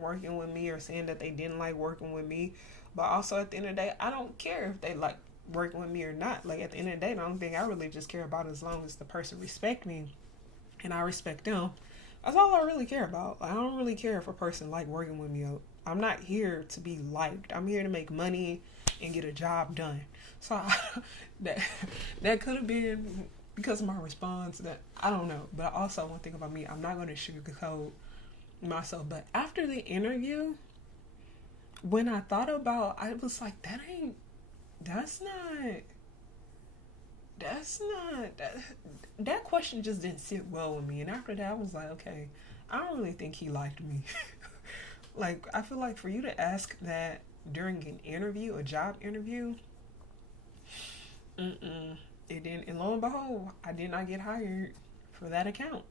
working with me or saying that they didn't like working with me. But also, at the end of the day, I don't care if they like working with me or not. Like, at the end of the day, the only thing I really just care about, as long as the person respect me and I respect them, that's all I really care about. I don't really care if a person like working with me. I'm not here to be liked. I'm here to make money and get a job done. So that could have been because of my response. That I don't know. But also, one thing about me, I'm not going to sugarcoat myself. But after the interview, when I thought about, I was like, that question just didn't sit well with me. And after that, I was like, okay, I don't really think he liked me. Like, I feel like for you to ask that during an interview, a job interview, it didn't. And lo and behold, I did not get hired for that account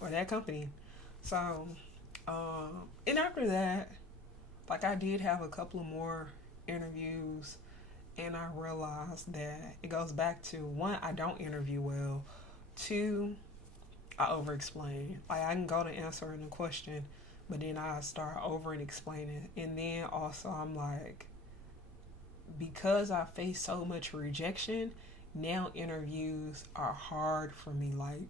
or that company. So, and after that, like, I did have a couple of more interviews, And I realized that it goes back to one, I don't interview well. Two, I over explain. Like I can go to answering the question, but then I start over explaining. And then also I'm like, because I face so much rejection, now interviews are hard for me. Like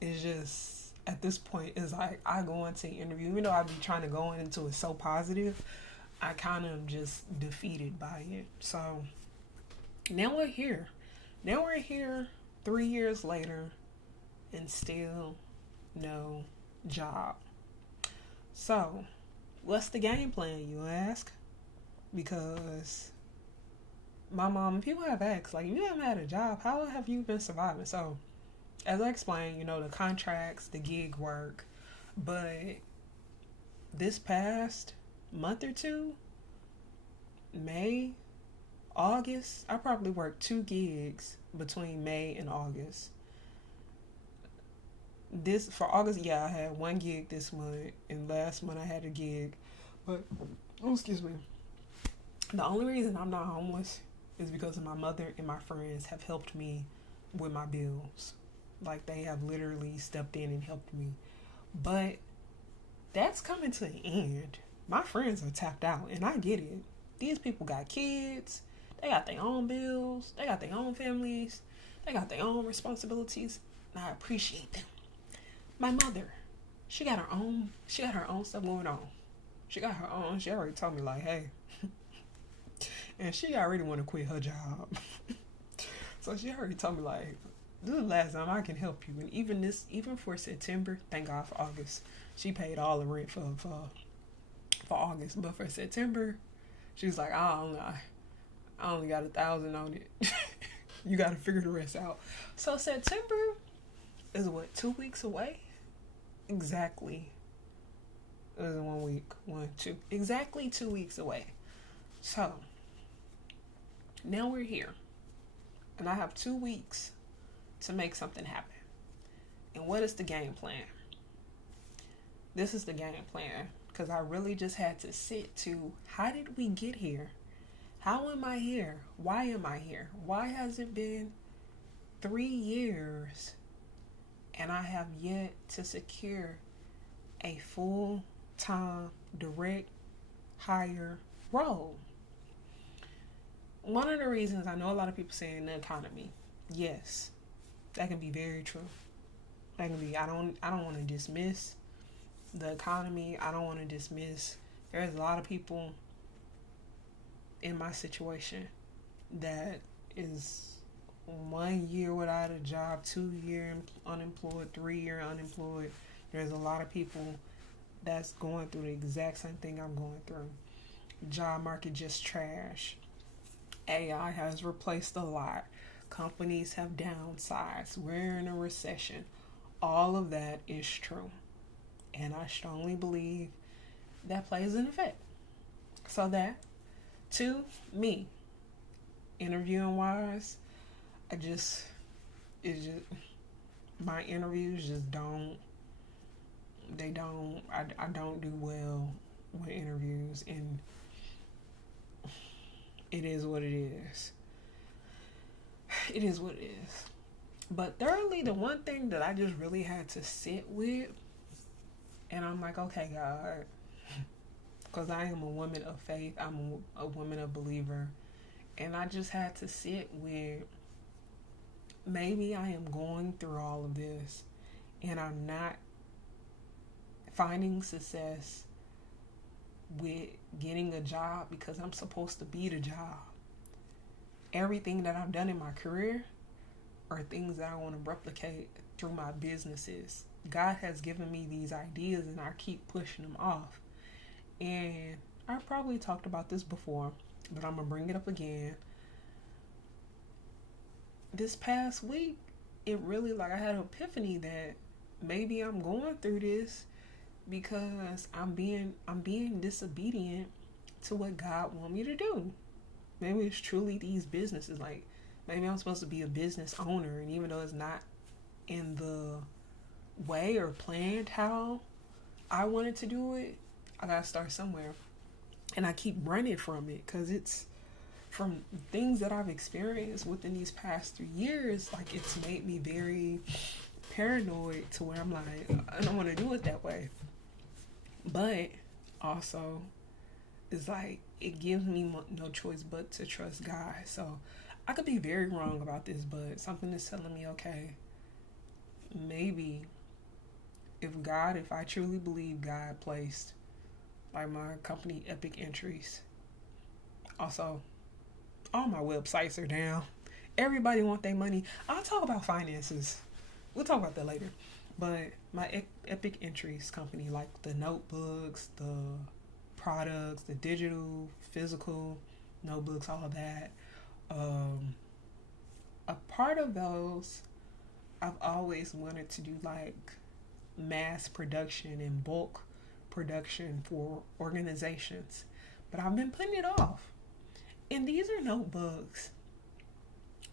it's just at this point it's like I go into an interview, even though I be trying to go into it so positive, I kind of just defeated by it. So now we're here. Now we're here 3 years later and still no job. So, what's the game plan, you ask? Because my mom, people have asked, like, if you haven't had a job, how have you been surviving? So, as I explained, the contracts, the gig work, but this past month or two, May, August, I probably worked 2 gigs between May and August. This for August, yeah, I had 1 gig this month, and last month I had a gig. But excuse me. The only reason I'm not homeless is because of my mother and my friends have helped me with my bills. Like they have literally stepped in and helped me. But that's coming to an end. My friends are tapped out, and I get it. These people got kids. They got their own bills. They got their own families. They got their own responsibilities. And I appreciate them. My mother, she got her own stuff going on. She already told me like, hey. And she already want to quit her job. So she already told me like, this is the last time I can help you. And even for September, thank God for August. She paid all the rent for August. But for September, she was like, I only got 1,000 on it. You got to figure the rest out. So September is what, 2 weeks away? Exactly. It was 1 week. 1, 2. Exactly 2 weeks away. So now we're here. And I have 2 weeks to make something happen. And what is the game plan? This is the game plan. Because I really just had to sit to, how did we get here? How am I here? Why am I here? Why has it been 3 years and I have yet to secure a full-time direct hire role? One of the reasons, I know a lot of people saying the economy. Yes, that can be very true. That can be, I don't want to dismiss the economy. I don't want to dismiss, there's a lot of people in my situation that is 1 year without a job, 2 year unemployed, 3 year unemployed. There's a lot of people that's going through the exact same thing I'm going through. Job market just trash. AI has replaced a lot. Companies have downsized. We're in a recession. All of that is true. And I strongly believe that plays an effect. So that, to me, interviewing wise, my interviews just I don't do well with interviews, and it is what it is. It is what it is. But thirdly, the one thing that I just really had to sit with, and I'm like, okay, God, because I am a woman of faith, I'm a woman of believer, and I just had to sit with, maybe I am going through all of this, and I'm not finding success with getting a job because I'm supposed to be the job. Everything that I've done in my career are things that I want to replicate through my businesses. God has given me these ideas and I keep pushing them off. And I probably talked about this before, but I'm going to bring it up again. This past week, it really, I had an epiphany that maybe I'm going through this because I'm being disobedient to what God wants me to do. Maybe it's truly these businesses. Maybe I'm supposed to be a business owner, and even though it's not in the way or planned how I wanted to do it, I gotta start somewhere. And I keep running from it because it's from things that I've experienced within these past 3 years, like it's made me very paranoid to where I'm like, I don't want to do it that way. But also, it's like it gives me no choice but to trust God. So I could be very wrong about this, but something is telling me, okay, maybe if I truly believe God placed like my company Epic Entries. Also, all my websites are down. Everybody want their money. I'll talk about finances. We'll talk about that later. But my Epic Entries company, like the notebooks, the products, the digital, physical notebooks, all of that. A part of those, I've always wanted to do like mass production and bulk production for organizations, but I've been putting it off. And these are notebooks.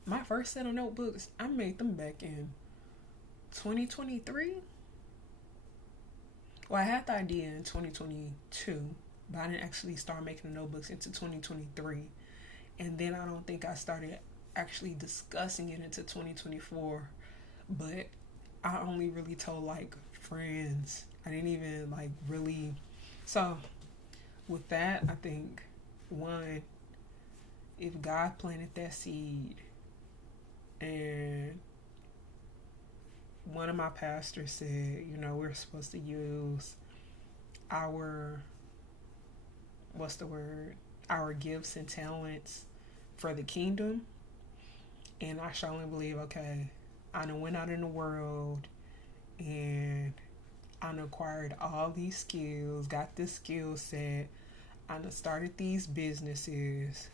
My first set of notebooks, I made them back in 2023. Well, I had the idea in 2022, but I didn't actually start making the notebooks into 2023. And then I don't think I started actually discussing it into 2024. But I only really told like friends. I didn't even like really. So with that, I think one, if God planted that seed, and one of my pastors said, you know, we're supposed to use our, what's the word, our gifts and talents for the kingdom. And I strongly believe, okay, I done went out in the world and I done acquired all these skills, got this skill set, I done started these businesses.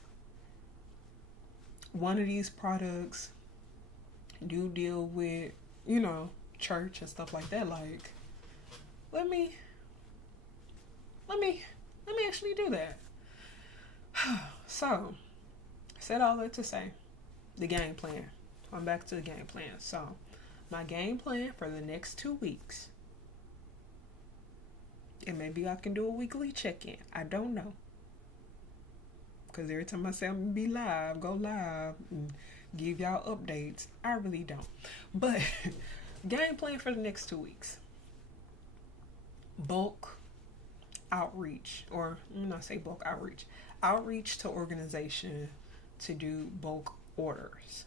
One of these products do deal with, you know, church and stuff like that. Like, let me actually do that. So, I said all that to say, the game plan. I'm back to the game plan. So, my game plan for the next 2 weeks, and maybe I can do a weekly check-in. I don't know. Because every time I say I'm going to be live, go live, and give y'all updates, I really don't. But game plan for the next 2 weeks. Bulk outreach, or let me not say bulk outreach. Outreach to organization to do bulk orders.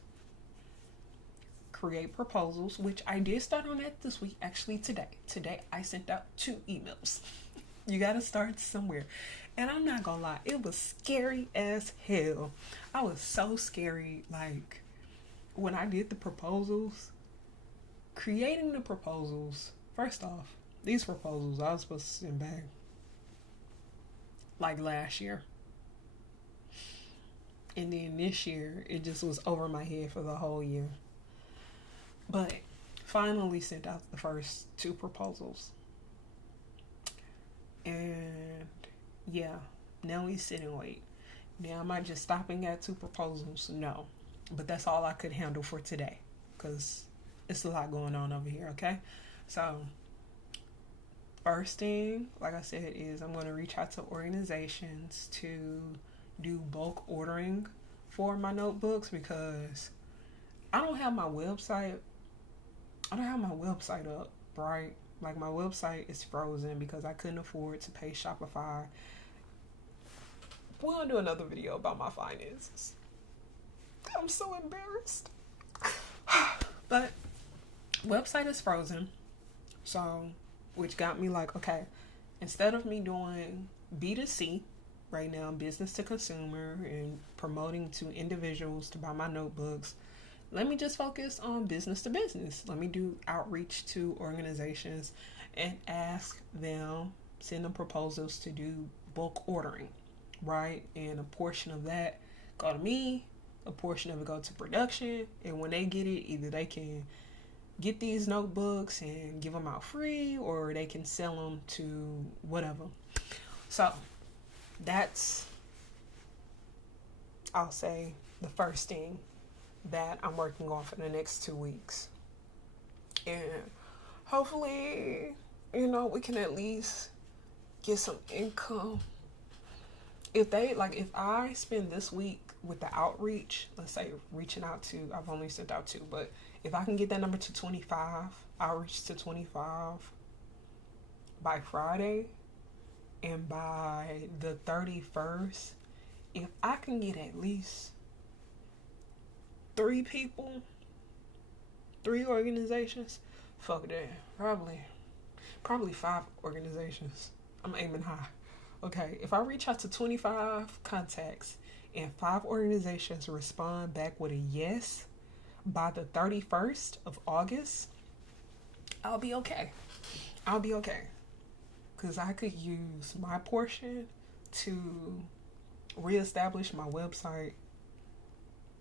Create proposals, which I did start on that this week, actually today. Today I sent out 2 emails. You got to start somewhere. And I'm not gonna lie, it was scary as hell. I was so scary. Like, when I did the proposals, creating the proposals, first off, these proposals I was supposed to send back like last year. And then this year, it just was over my head for the whole year. But finally sent out the first 2 proposals. And yeah, now we sit and wait. Now am I just stopping at 2 proposals? No. But that's all I could handle for today, because it's a lot going on over here, okay? So first thing, like I said, is I'm going to reach out to organizations to do bulk ordering for my notebooks, because I don't have my website up, right? Like, my website is frozen because I couldn't afford to pay Shopify. We'll do another video about my finances. I'm so embarrassed. But website is frozen. So, which got me like, okay, instead of me doing B2C right now, business to consumer, and promoting to individuals to buy my notebooks, let me just focus on business to business. Let me do outreach to organizations and ask them, send them proposals to do bulk ordering, right? And a portion of that go to me, a portion of it go to production, and when they get it, either they can get these notebooks and give them out free, or they can sell them to whatever. So that's, I'll say, the first thing that I'm working on for the next 2 weeks. And hopefully, you know, we can at least get some income if they like, if I spend this week with the outreach, let's say reaching out to, I've only sent out two, but if I can get that number to 25, outreach to 25 by Friday, and by the 31st, if I can get at least 3 people, 3 organizations, fuck that. Probably 5 organizations. I'm aiming high. Okay, if I reach out to 25 contacts and 5 organizations respond back with a yes by the 31st of August, I'll be okay. I'll be okay. Because I could use my portion to reestablish my website,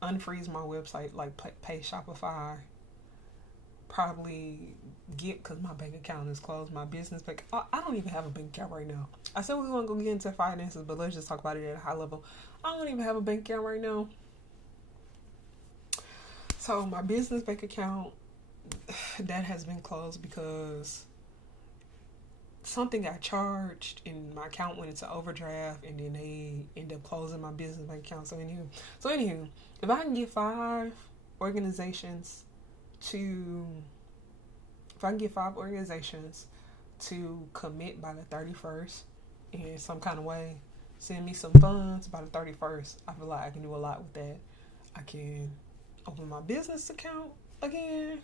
unfreeze my website, like pay Shopify, probably get, because my bank account is closed, my business bank, I don't even have a bank account right now. I said we want to go get into finances, but let's just talk about it at a high level. I don't even have a bank account right now. So my business bank account, that has been closed because something got charged and my account went into overdraft, and then they ended up closing my business bank account. So anywho, if I can get 5 organizations to commit by the 31st in some kind of way, send me some funds by the 31st, I feel like I can do a lot with that. I can open my business account again.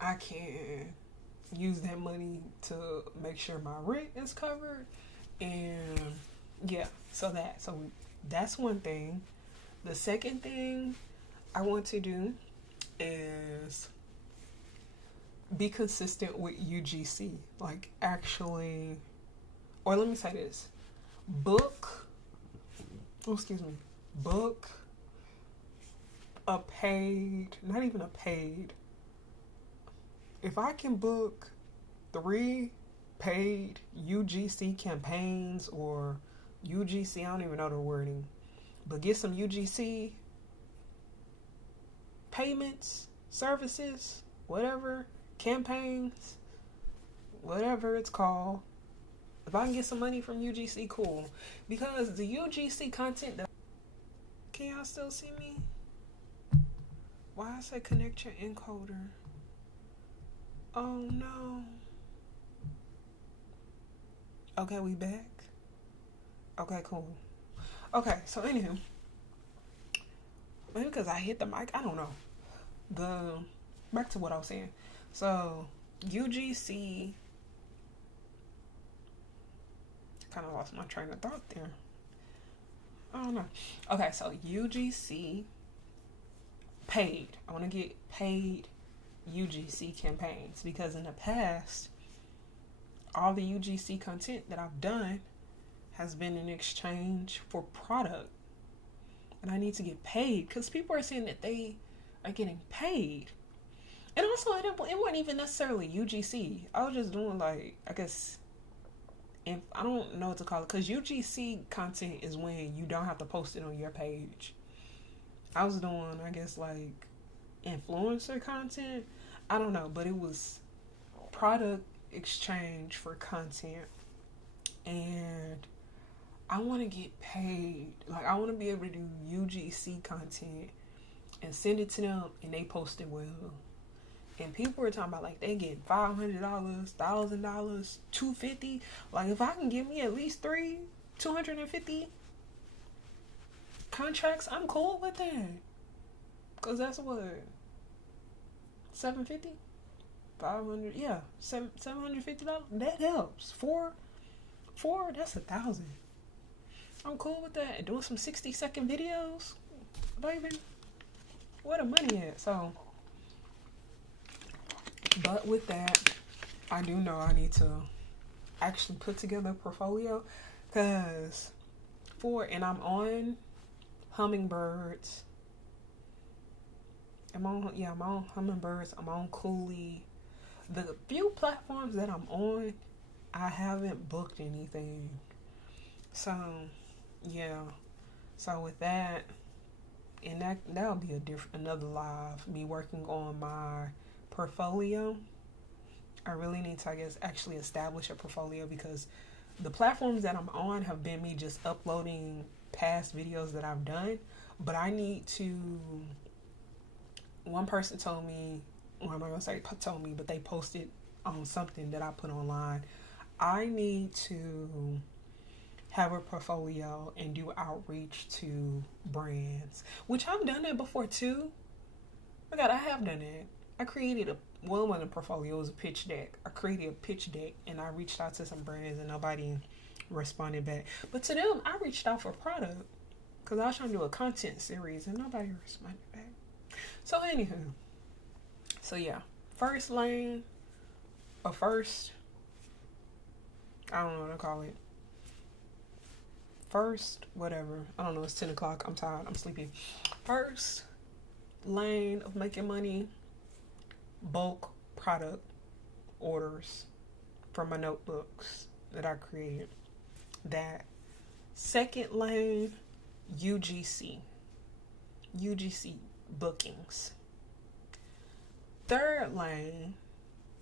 I can use that money to make sure my rent is covered, and yeah, so that's one thing. The second thing I want to do is be consistent with UGC, like actually, or let me say this, book a paid, not even a paid, if I can book 3 paid UGC campaigns or UGC, I don't even know the wording, but get some UGC payments, services, whatever, campaigns, whatever it's called. If I can get some money from UGC, cool. Because the UGC content that, can y'all still see me? Why I say connect your encoder? Oh no. Okay, we back. Okay, cool. Okay, so anywho, maybe because I hit the mic, I don't know. Back to what I was saying. So UGC, kind of lost my train of thought there. I don't know. Okay, so UGC paid. I want to get paid UGC campaigns, because in the past, all the UGC content that I've done has been in exchange for product, and I need to get paid because people are saying that they are getting paid. And also, it wasn't even necessarily UGC. I was just doing, like, I guess, and I don't know what to call it, because UGC content is when you don't have to post it on your page. I was doing, I guess, like, influencer content. I don't know, but it was product exchange for content, and I want to get paid. Like, I want to be able to do UGC content and send it to them, and they post it well. And people are talking about, like, they get $500, $1,000, $250. Like, if I can give me at least 250 contracts, I'm cool with that. Because that's what, $750, $500, yeah, $750. That helps. Four, that's $1,000. I'm cool with that. And doing some 60-second videos, baby, where the money at? So, but with that, I do know I need to actually put together a portfolio, because and I'm on Hummingbirds. I'm on Hummingbirds. I'm on Cooley. The few platforms that I'm on, I haven't booked anything. So, yeah. So with that, and that'll be another live, me working on my portfolio. I really need to, I guess, actually establish a portfolio, because The platforms that I'm on have been me just uploading past videos that I've done, but I need to. One person told me, well, I'm not gonna say told me, but they posted on something that I put online. I need to have a portfolio and do outreach to brands, which I've done that before too. Oh God, I have done it. I created one of the portfolio was a pitch deck. I created a pitch deck and I reached out to some brands and nobody responded back. But to them, I reached out for product because I was trying to do a content series and nobody responded back. So anywho, so yeah, first lane, or first, I don't know what to call it. First, whatever. I don't know. It's 10 o'clock. I'm tired. I'm sleepy. First lane of making money, bulk product orders from my notebooks that I created. That second lane, UGC bookings. Third lane,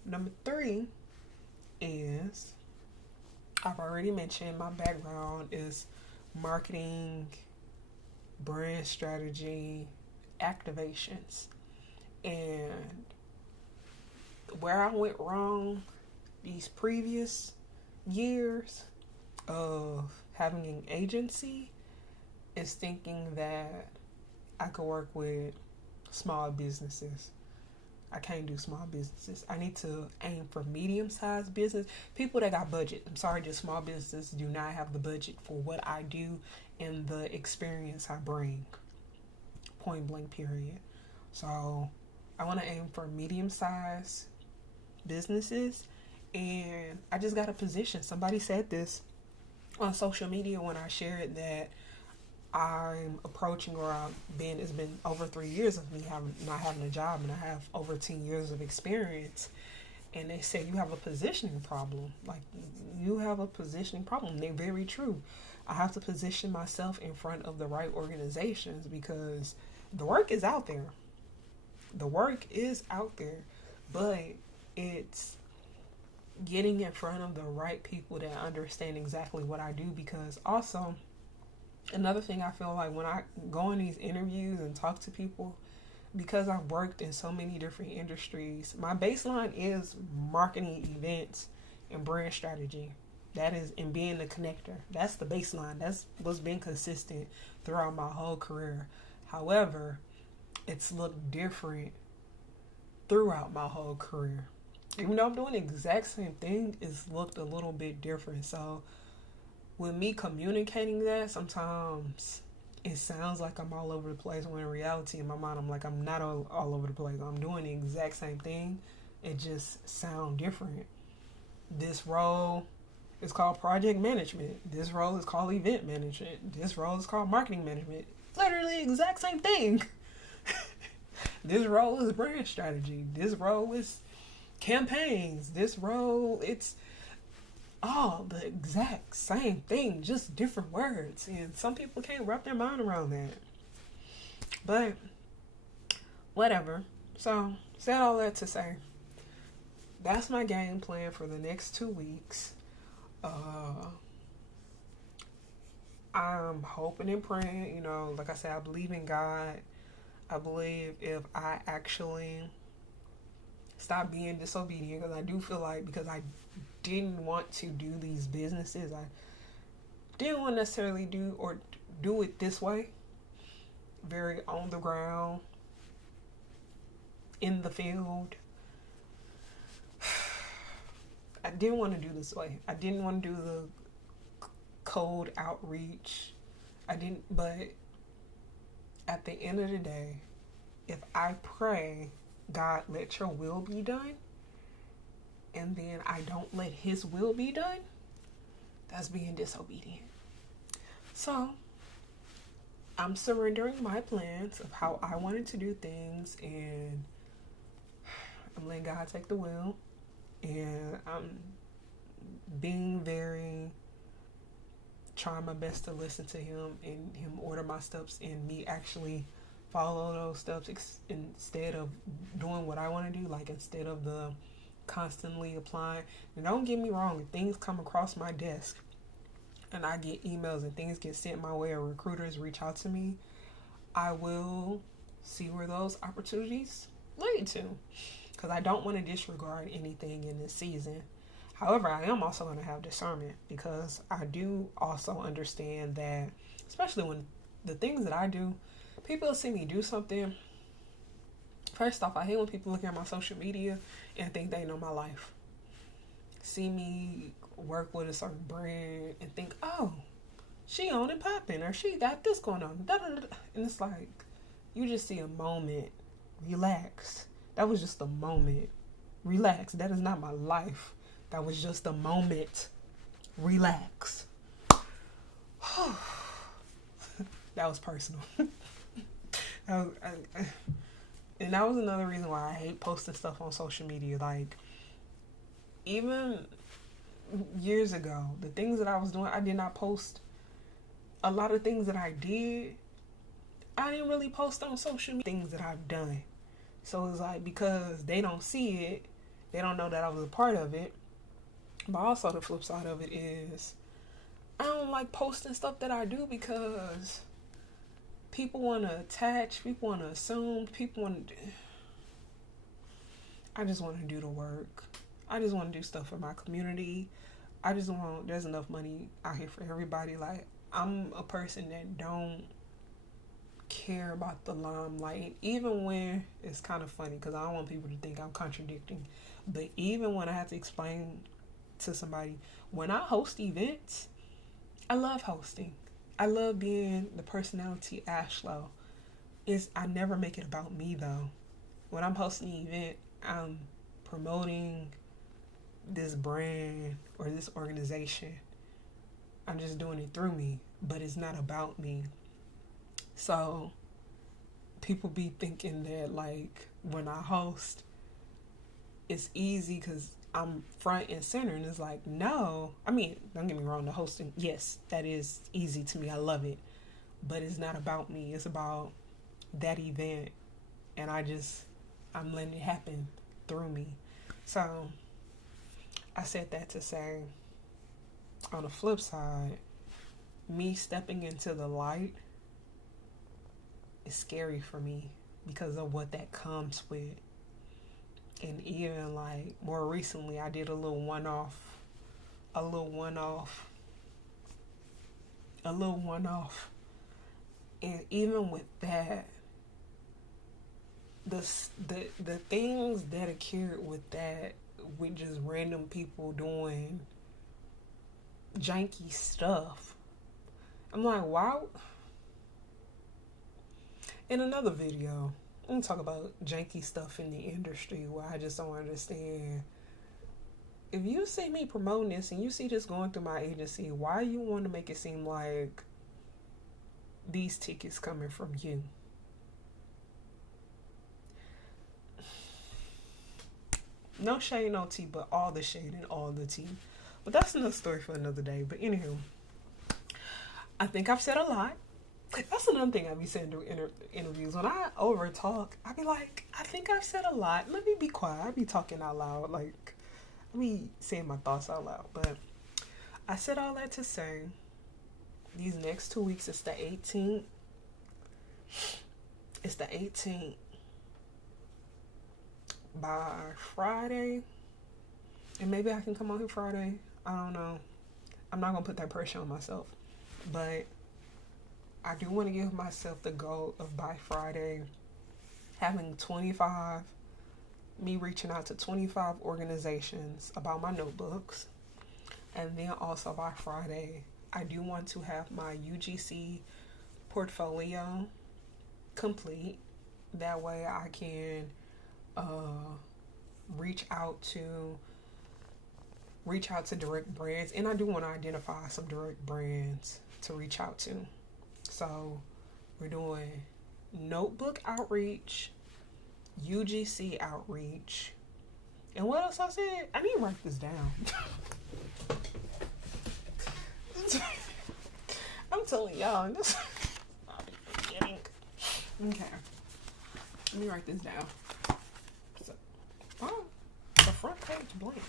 number 3 is, I've already mentioned my background is marketing, brand strategy, activations. And where I went wrong these previous years of having an agency is thinking that I could work with small businesses. I can't do small businesses. I need to aim for medium-sized business. People that got budget. I'm sorry, just small businesses do not have the budget for what I do and the experience I bring. Point blank, period. So I want to aim for medium-sized businesses. And I just got a position. Somebody said this on social media when I shared that I'm approaching, or it's been over 3 years of me not having a job, and I have over 10 years of experience. And they said, you have a positioning problem. Like, you have a positioning problem. They're very true. I have to position myself in front of the right organizations because the work is out there. The work is out there, but it's getting in front of the right people that understand exactly what I do. Because also, another thing I feel like when I go on these interviews and talk to people, because I've worked in so many different industries, my baseline is marketing, events, and brand strategy. That is, and being the connector. That's the baseline. That's what's been consistent throughout my whole career. However, it's looked different throughout my whole career. Even though I'm doing the exact same thing, it's looked a little bit different. So with me communicating that, sometimes it sounds like I'm all over the place, when in reality, in my mind, I'm like, I'm not all over the place. I'm doing the exact same thing. It just sounds different. This role is called project management. This role is called event management. This role is called marketing management. Literally the exact same thing. This role is brand strategy. This role is campaigns. This role, it's all the exact same thing, just different words. And some people can't wrap their mind around that. But whatever. So, said all that to say, that's my game plan for the next 2 weeks. I'm hoping and praying, like I said, I believe in God. I believe if I actually stop being disobedient, because I do feel like, because I didn't want to do these businesses, I didn't want to necessarily do it this way, very on the ground, in the field. I didn't want to do this way. I didn't want to do the cold outreach. But at the end of the day, if I pray, God, let your will be done, and then I don't let his will be done, that's being disobedient. So I'm surrendering my plans of how I wanted to do things, and I'm letting God take the wheel, and I'm being trying my best to listen to him and him order my steps, and me actually follow those steps instead of doing what I want to do, like instead of the constantly applying. And don't get me wrong, if things come across my desk and I get emails and things get sent my way, or recruiters reach out to me, I will see where those opportunities lead to, because I don't want to disregard anything in this season. However, I am also going to have discernment, because I do also understand that, especially when the things that I do, people see me do something. First off, I hate when people look at my social media and think they know my life. See me work with a certain brand and think, oh, she on and popping, or she got this going on. Da, da, da. And it's like, you just see a moment. Relax. That was just a moment. Relax. That is not my life. That was just a moment. Relax. That was personal. And that was another reason why I hate posting stuff on social media. Like, even years ago, the things that I was doing, I did not post. A lot of things that I did, I didn't really post on social media. Things that I've done. So it's like, because they don't see it, they don't know that I was a part of it. But also the flip side of it is, I don't like posting stuff that I do, because people want to attach, people want to assume, people want to... I just want to do the work. I just want to do stuff for my community. There's enough money out here for everybody. Like, I'm a person that don't care about the limelight, even when it's kind of funny, because I don't want people to think I'm contradicting. But even when I have to explain to somebody, when I host events, I love hosting. I love being the personality Ashlow. I never make it about me, though. When I'm hosting an event, I'm promoting this brand or this organization. I'm just doing it through me, but it's not about me. So people be thinking that, like, when I host, it's easy because I'm front and center, and it's like, no. I mean, don't get me wrong, the hosting, yes, that is easy to me. I love it. But it's not about me. It's about that event, and I'm letting it happen through me. So I said that to say, on the flip side, me stepping into the light is scary for me because of what that comes with. And even, like, more recently, I did a little one-off. And even with that, the things that occurred with that, with just random people doing janky stuff, I'm like, wow. In another video, I'm going to talk about janky stuff in the industry where I just don't understand. If you see me promoting this and you see this going through my agency, why you want to make it seem like these tickets coming from you? No shade, no tea, but all the shade and all the tea. But that's another story for another day. But anywho, I think I've said a lot. That's another thing I be saying during interviews. When I over talk, I be like, I think I've said a lot. Let me be quiet. I be talking out loud. Like, I be saying my thoughts out loud. But I said all that to say, these next 2 weeks, it's the 18th. It's the 18th. By Friday, and maybe I can come on here Friday. I don't know. I'm not going to put that pressure on myself. But I do want to give myself the goal of, by Friday, having me reaching out to 25 organizations about my notebooks. And then also by Friday, I do want to have my UGC portfolio complete. That way I can reach out to direct brands. And I do want to identify some direct brands to reach out to. So we're doing notebook outreach, UGC outreach, and what else I said? I need to write this down. I'm telling y'all, this I'll be forgetting. Okay, let me write this down. So, the front page blank,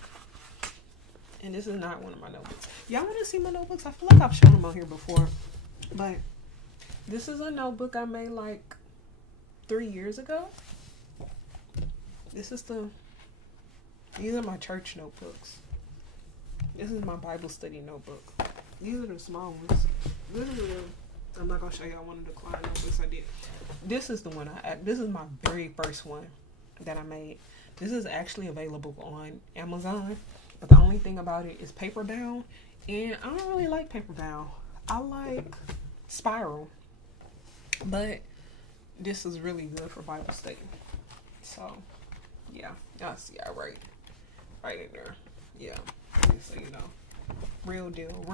And this is not one of my notebooks. Y'all want to see my notebooks? I feel like I've shown them on here before. But this is a notebook I made like 3 years ago. These are my church notebooks. This is my Bible study notebook. These are the small ones. I'm not gonna show y'all one of the client notebooks I did. This is the one this is my very first one that I made. This is actually available on Amazon, but the only thing about it is paper bound, and I don't really like paper bound. I like spiral, but this is really good for Bible study. So yeah, y'all see I right in there. Yeah, so you know, real deal.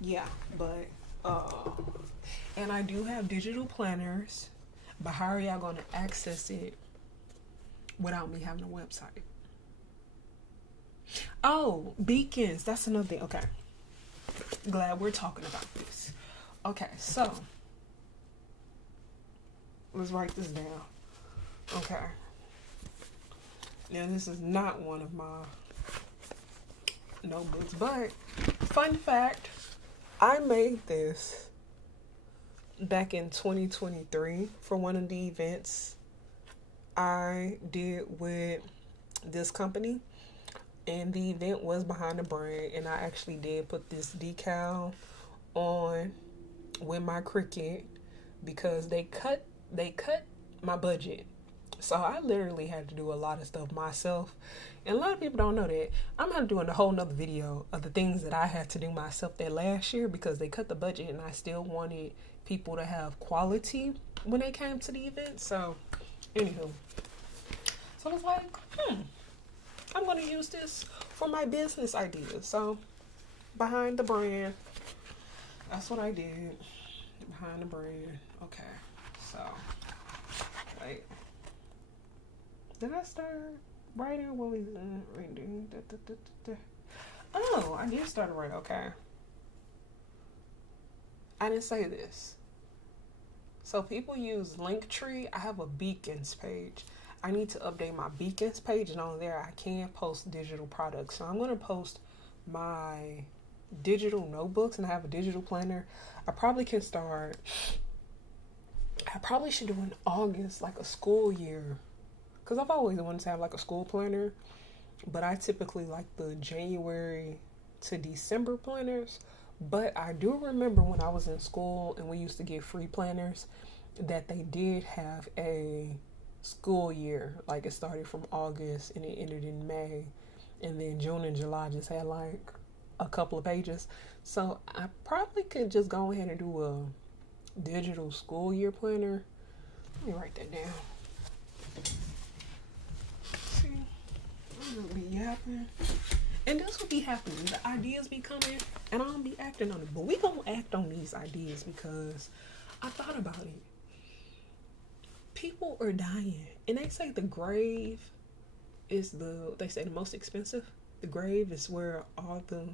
Yeah, but and I do have digital planners, but how are y'all gonna access it without me having a website? Oh, beacons, that's another thing. Okay, glad we're talking about this. Okay, so let's write this down. Okay, now this is not one of my notebooks, but fun fact, I made this back in 2023 for one of the events I did with this company, and the event was behind the brand, and I actually did put this decal on with my Cricut because they cut my budget. So I literally had to do a lot of stuff myself. And a lot of people don't know that. I'm not doing a whole nother video of the things that I had to do myself that last year because they cut the budget and I still wanted people to have quality when they came to the event. So, anywho. So I was like, I'm going to use this for my business ideas. So, behind the brand. That's what I did. Behind the brand. Okay. So, right. Did I start writing? What was reading? Oh, I did start writing. Okay. I didn't say this. So people use Linktree. I have a Beacons page. I need to update my Beacons page, and on there I can post digital products. So I'm going to post my digital notebooks, and I have a digital planner. I probably should do in August, like a school year. Because I've always wanted to have like a school planner, but I typically like the January to December planners. But I do remember when I was in school and we used to get free planners that they did have a school year. Like it started from August and it ended in May. And then June and July just had like a couple of pages. So I probably could just go ahead and do a digital school year planner. Let me write that down. Be yapping, and this will be happening. The ideas be coming, and I don't be acting on it. But we gonna act on these ideas because I thought about it. People are dying, and they say the grave is the most expensive. The grave is where all the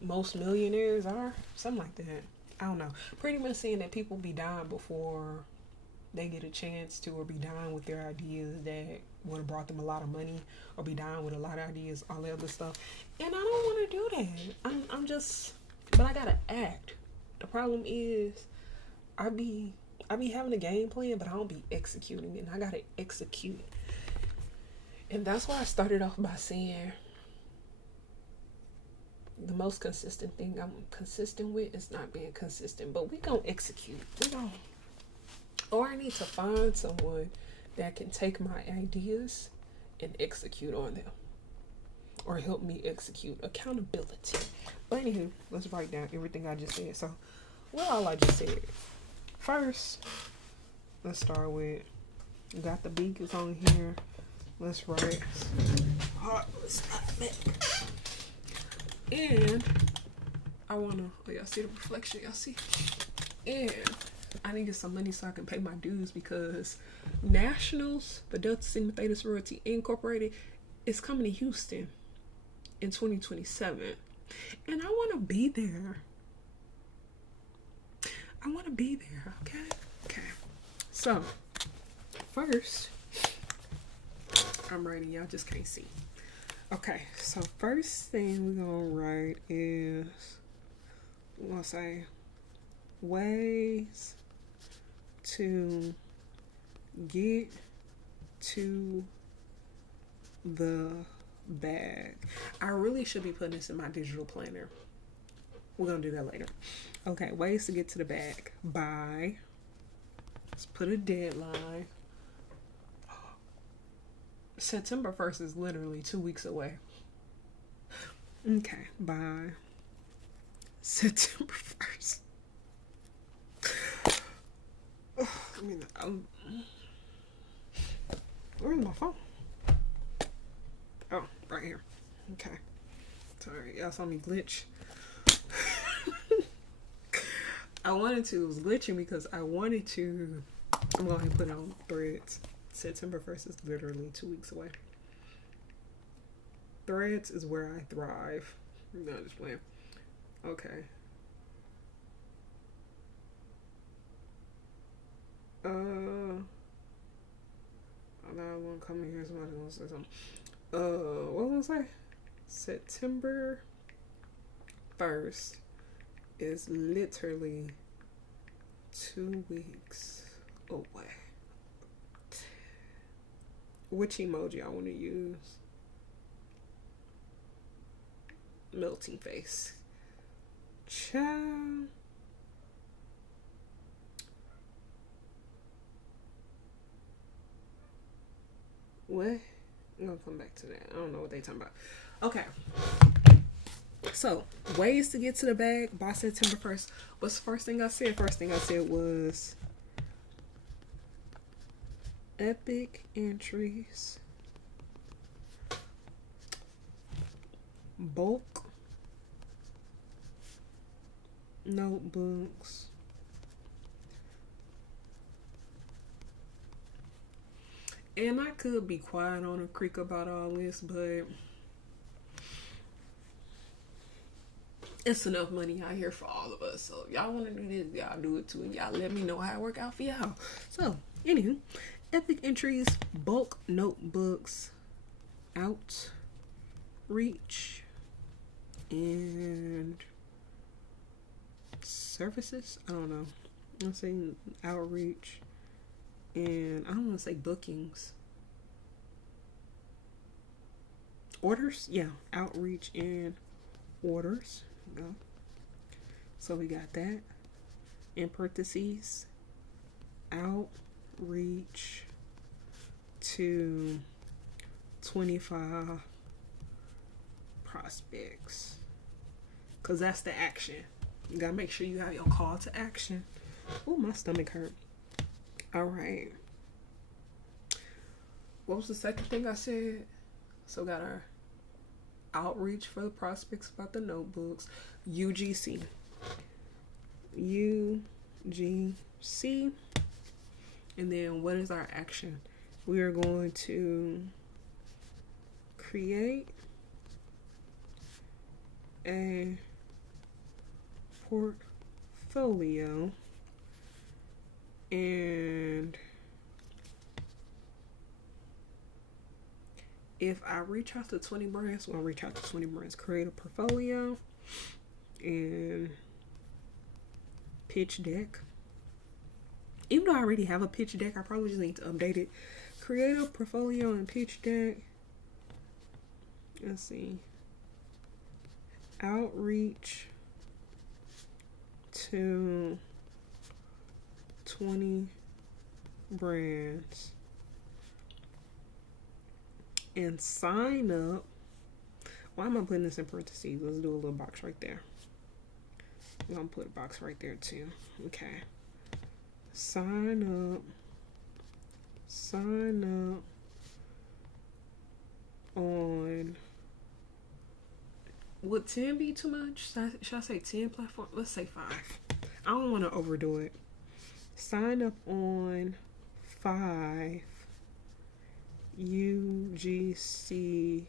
most millionaires are, something like that. I don't know. Pretty much saying that people be dying before they get a chance to, or be dying with their ideas that would have brought them a lot of money, or be dying with a lot of ideas, all the other stuff. And I don't want to do that. But I gotta act. The problem is, I be having a game plan, but I don't be executing it, and I gotta execute. And that's why I started off by saying the most consistent thing I'm consistent with is not being consistent, but we gonna execute. Or I need to find someone that can take my ideas and execute on them, or help me execute. Accountability. But anywho, let's write down everything I just said. So, all I just said. First, let's start with, got the beacons on here. Let's write. And I wanna, y'all see the reflection? Y'all see? And I need to get some money so I can pay my dues, because Nationals, the Delta Sigma Theta Sorority Incorporated, is coming to Houston in 2027. And I want to be there. Okay. So, first, I'm writing, y'all just can't see. Okay, so first thing we're gonna write is we're gonna say ways to get to the bag. I really should be putting this in my digital planner. We're gonna do that later. Okay, ways to get to the bag by, let's put a deadline. September 1st is literally 2 weeks away. Okay, by September 1st. Where's my phone? Oh, right here. Okay. Sorry, y'all saw me glitch. It was glitching because I wanted to, I'm going to put on Threads. September 1st is literally 2 weeks away. Threads is where I thrive. No, just playing. Okay. I'm gonna come in here. Somebody's gonna say something. What was I? September 1st is literally 2 weeks away. Which emoji I want to use? Melting face. Ciao. What? I'm gonna come back to that. I don't know what they talking about. Okay. So, ways to get to the bag by September 1st. What's the first thing I said? First thing I said was epic entries, bulk notebooks, and I could be quiet on a creek about all this, but it's enough money out here for all of us. So if y'all want to do this, y'all do it too, and y'all let me know how it work out for y'all. So, anywho, epic entries, bulk notebooks, outreach, and services. I don't know. I'm saying outreach, and I don't want to say bookings. Orders, yeah, outreach and orders. Go. So we got that. In parentheses, outreach to 25 prospects. Because that's the action. You got to make sure you have your call to action. Oh, my stomach hurt. All right. What was the second thing I said? So got our outreach for the prospects about the notebooks. UGC. UGC. And then what is our action? We are going to create a portfolio and if I reach out to 20 brands, we'll reach out to 20 brands, create a portfolio and pitch deck. Even though I already have a pitch deck, I probably just need to update it. Create a portfolio and pitch deck. Let's see. Outreach to 20 brands. And sign up. Why am I putting this in parentheses? Let's do a little box right there. I'm going to put a box right there too. Okay. Sign up. Sign up on. Would 10 be too much? Should I say 10 platforms? Let's say 5. I don't want to overdo it. Sign up on 5 UGC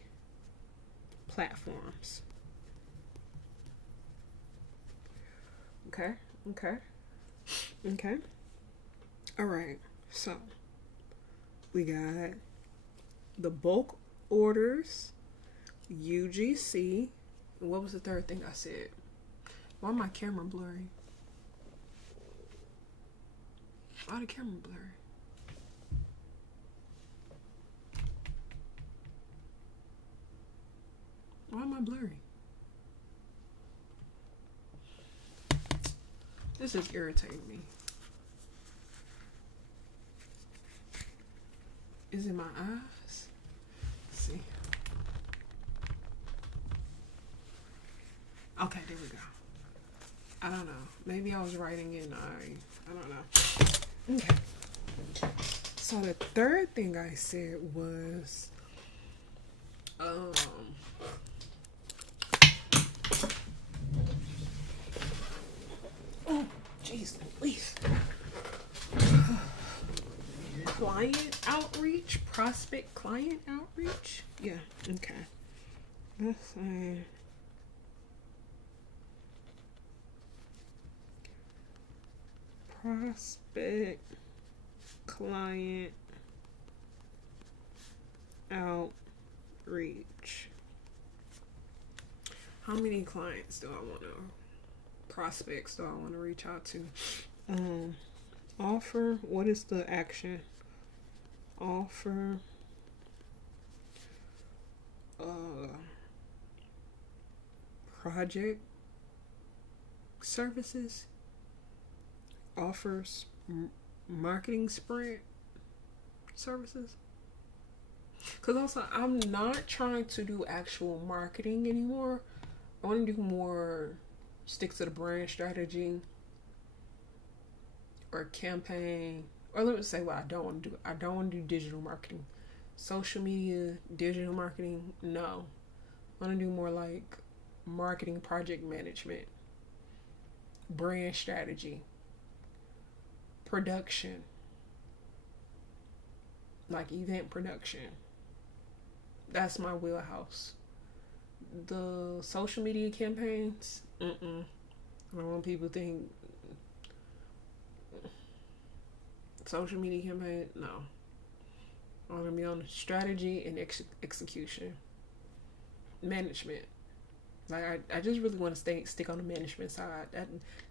platforms. Okay. All right. So we got the bulk orders, UGC. What was the third thing I said? Why my camera blurry? Why the camera blurry? Why am I blurry? This is irritating me. Is it my eyes? Let's see. Okay, there we go. I don't know. Maybe I was writing in I don't know. Okay. So the third thing I said was oh jeez, please. Client outreach, prospect client outreach. Yeah, okay. Let's say prospect client outreach. How many clients do I want to, prospects do I want to reach out to? Offer, what is the action? Offer project services, offers marketing sprint services. Because also, I'm not trying to do actual marketing anymore. I want to do more stick to the brand strategy or campaign. Or let me say what I don't want to do. I don't want to do digital marketing. Social media, digital marketing, no. I want to do more like marketing project management, brand strategy, production, like event production. That's my wheelhouse. The social media campaigns, I don't want people to think social media campaign, no. I want to be on strategy and execution, management. Like I just really want to stick on the management side.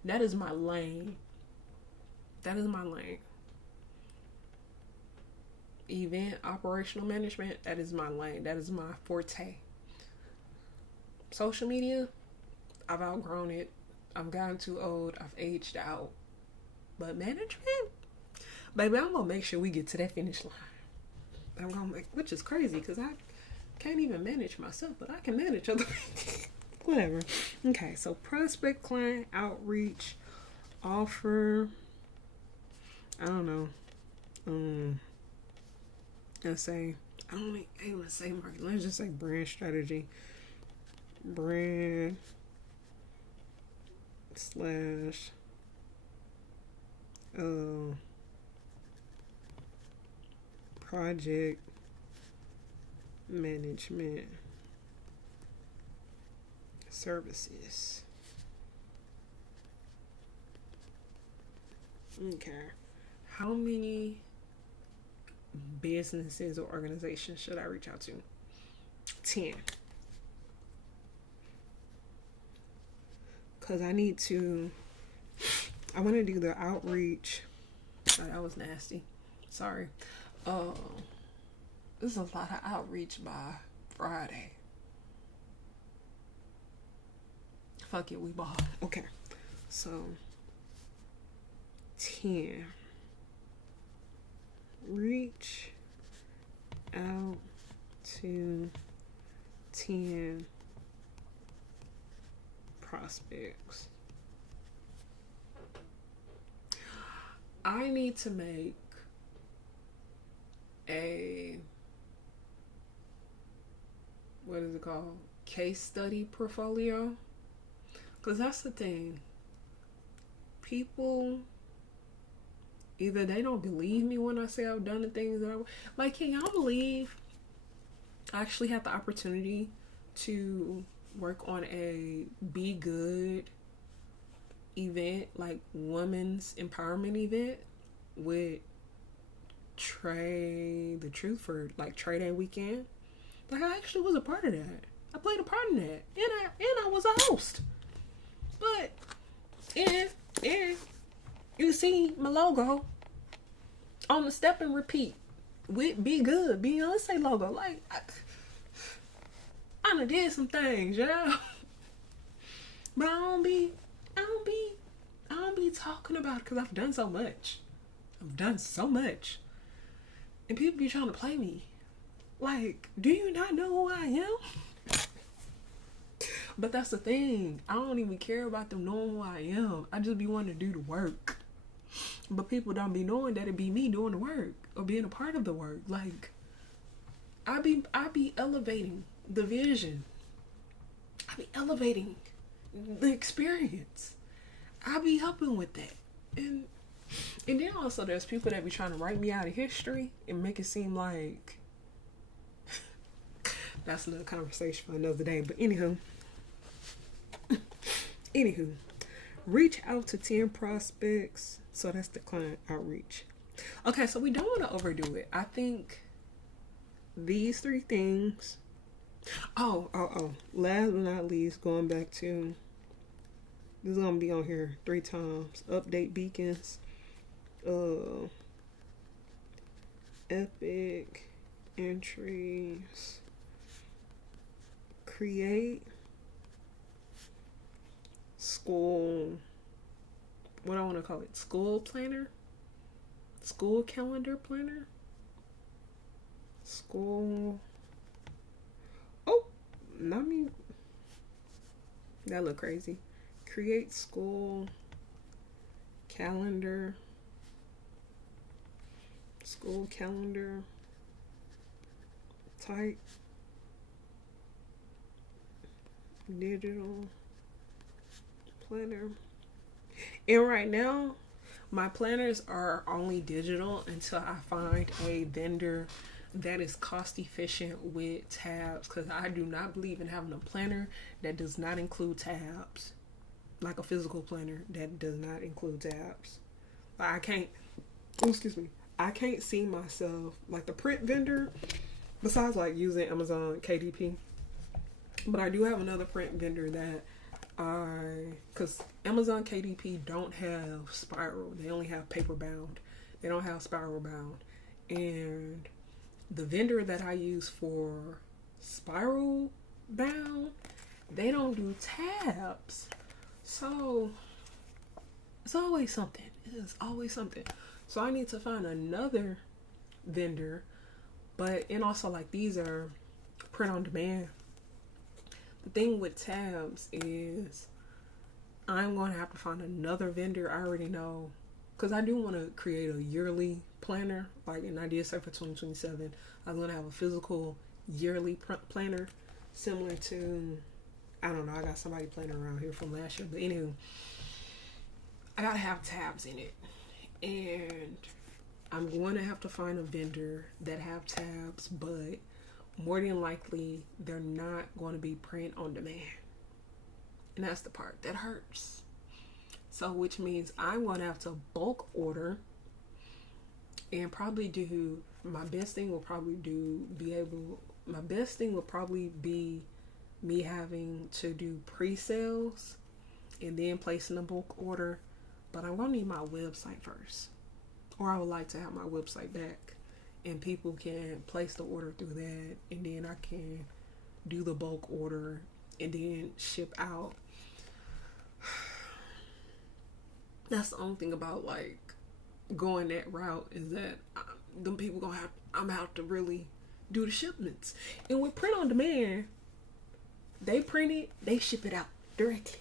That is my lane. That is my lane. Event operational management, that is my lane. That is my forte. Social media, I've outgrown it. I've gotten too old. I've aged out. But management, baby, I'm gonna make sure we get to that finish line. I'm gonna make, which is crazy because I can't even manage myself, but I can manage other people. Whatever. Okay, so prospect client outreach, offer. I don't know. Let's say I don't even say marketing. Let's just say brand strategy. Brand slash project management services. Okay. How many businesses or organizations should I reach out to? 10. Because I want to do the outreach. Oh, that was nasty. Sorry. There's a lot of outreach by Friday. Fuck it, we bought. Okay. So 10. Reach out to 10 prospects. I need to make a, what is it called? Case study portfolio. Because that's the thing. People, either they don't believe me when I say I've done the things that I, like, can y'all believe I actually had the opportunity to work on a Be Good event, like women's empowerment event with Trey the Truth for like Trey Day weekend. Like I actually was a part of that. I played a part in that, and I was a host. But and you see my logo on the step and repeat with Be Good Beyonce logo. Like I done did some things, yeah. But I don't be talking about it because I've done so much. I've done so much. And people be trying to play me. Like, do you not know who I am? But that's the thing. I don't even care about them knowing who I am. I just be wanting to do the work. But people don't be knowing that it be me doing the work or being a part of the work. Like, I be elevating the vision. I be elevating the experience. I be helping with that. And then also there's people that be trying to write me out of history and make it seem like that's another conversation for another day. But anywho, reach out to 10 prospects. So that's the client outreach. Okay, so we don't want to overdo it. I think these 3 things. Oh. Last but not least, going back to, this is going to be on here 3 times. Update beacons. Epic entries. Create school. What I want to call it? School planner? School calendar planner? School. Oh, not me. That look crazy. Create school calendar. School calendar. Type. Digital planner. And right now, my planners are only digital until I find a vendor that is cost efficient with tabs, because I do not believe in having a planner that does not include tabs, like a physical planner that does not include tabs. I can't see myself like the print vendor, besides like using Amazon KDP. But I do have another print vendor that because Amazon KDP don't have spiral, they only have paper bound. They don't have spiral bound. And the vendor that I use for spiral bound, they don't do tabs. So it's always something. It is always something. So I need to find another vendor. And also, like, these are print on demand. The thing with tabs is I'm going to have to find another vendor. I already know, because I do want to create a yearly planner, like, and I did say for 2027 I'm going to have a physical yearly planner similar to, I don't know, I got somebody planner around here from last year, but anywho, I gotta have tabs in it, and I'm going to have to find a vendor that have tabs, but more than likely they're not going to be print on demand. And that's the part that hurts. So which means I'm going to have to bulk order, and probably do, my best thing will probably be me having to do pre-sales and then placing a bulk order. But I'm going to need my website first, or I would like to have my website back, and people can place the order through that, and then I can do the bulk order and then ship out. That's the only thing about, like, going that route, is that them people I'm gonna have to really do the shipments. And with print on demand, they print it, they ship it out directly,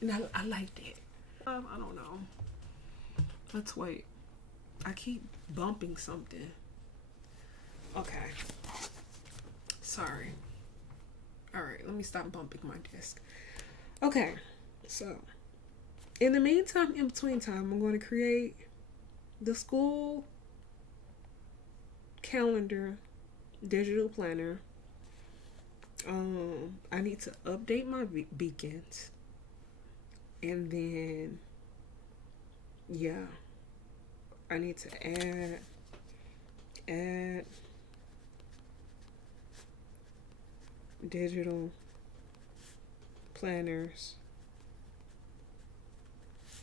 and I like that. I don't know. Let's wait. I keep bumping something. Okay. Sorry. Alright, let me stop bumping my desk. Okay, so in the meantime, in between time, I'm going to create the school calendar digital planner. I need to update my beacons, and then I need to add digital planners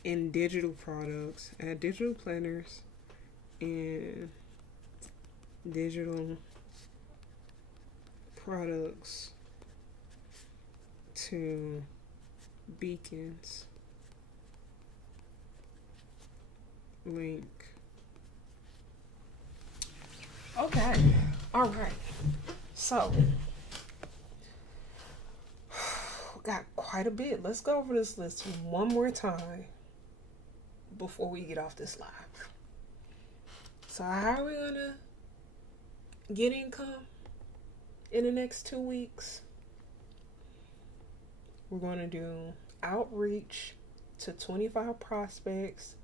and digital products. Add digital planners and digital products to beacons. Link. Okay. All right. So, got quite a bit. Let's go over this list one more time before we get off this live. So, how are we going to get income in the next 2 weeks? We're going to do outreach to 25 prospects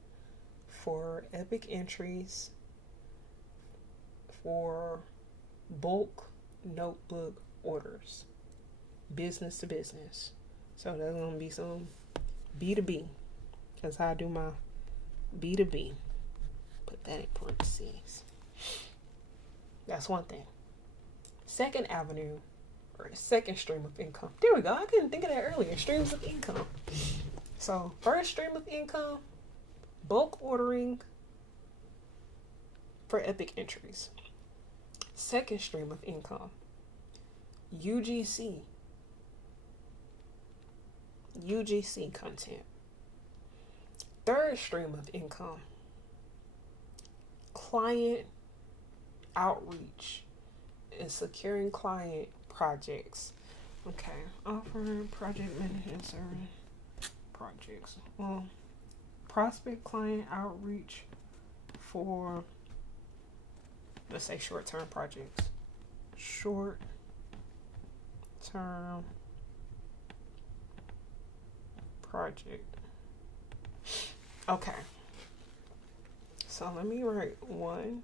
for epic entries for bulk notebook orders, business to business. So that's going to be some B2B. That's how I do my B2B. Put that in parentheses. That's one thing. Second avenue, or second stream of income. There we go. I couldn't think of that earlier. Streams of income. So first stream of income, bulk ordering for epic entries. Second stream of income, UGC content. Third stream of income, client outreach and securing client projects. Okay, offering project management service projects. Well, prospect client outreach for, let's say, short-term projects. Short-term project. Okay. So let me write 1,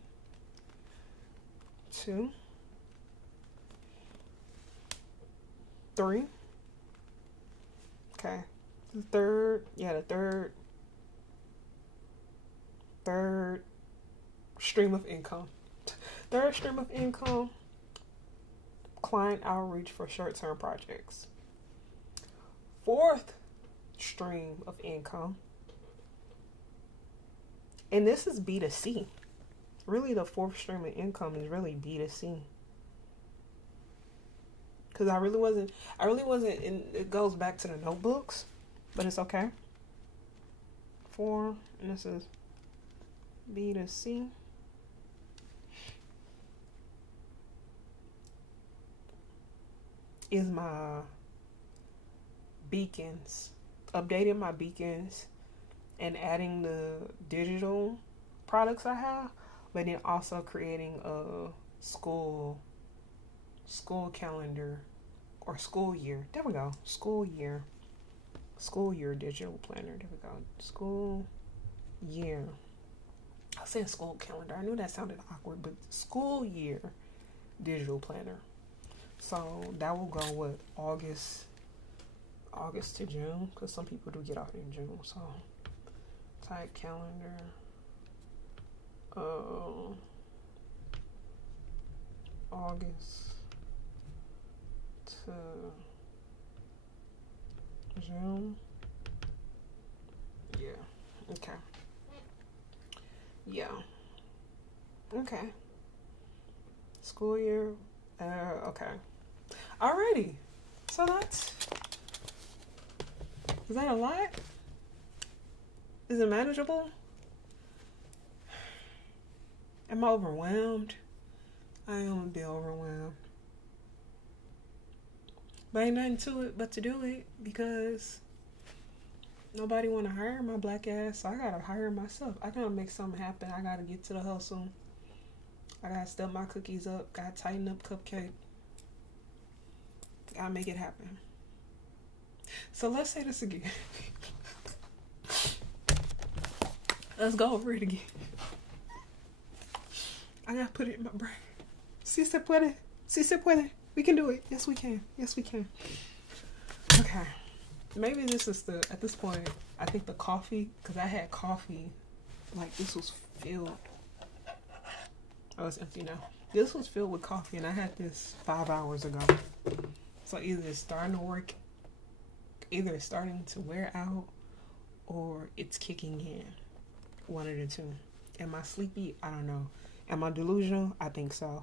2, 3. Okay. The third stream of income. Third stream of income, client outreach for short-term projects. Fourth stream of income, and this is B2C. Really, the fourth stream of income is really B2C. Because I really wasn't, and it goes back to the notebooks, but it's okay. 4, and this is B2C. Is my beacons, updating my beacons and adding the digital products I have, but then also creating a school calendar or school year. There we go. School year digital planner. There we go. School year. I said school calendar. I knew that sounded awkward, but school year digital planner. So that will go with August to June, because some people do get off in June. So type calendar. August to June. Yeah. Okay. Yeah. Okay. School year. Okay. Alrighty. So is that a lot? Is it manageable? Am I overwhelmed? I am a bit overwhelmed. But ain't nothing to it but to do it, because nobody want to hire my black ass, so I gotta hire myself. I gotta make something happen. I gotta get to the hustle. I gotta step my cookies up. Gotta tighten up cupcake. Gotta make it happen. So let's say this again. Let's go over it again. I gotta put it in my brain. Si se puede. Si se puede. We can do it. Yes, we can. Yes, we can. Okay. Maybe this is at this point, I think the coffee, because I had coffee, like this was filled. Oh, it's empty now. This was filled with coffee, and I had this 5 hours ago. So either it's starting to work Either it's starting to wear out or it's kicking in. One of the two. Am I sleepy? I don't know. Am I delusional? I think so.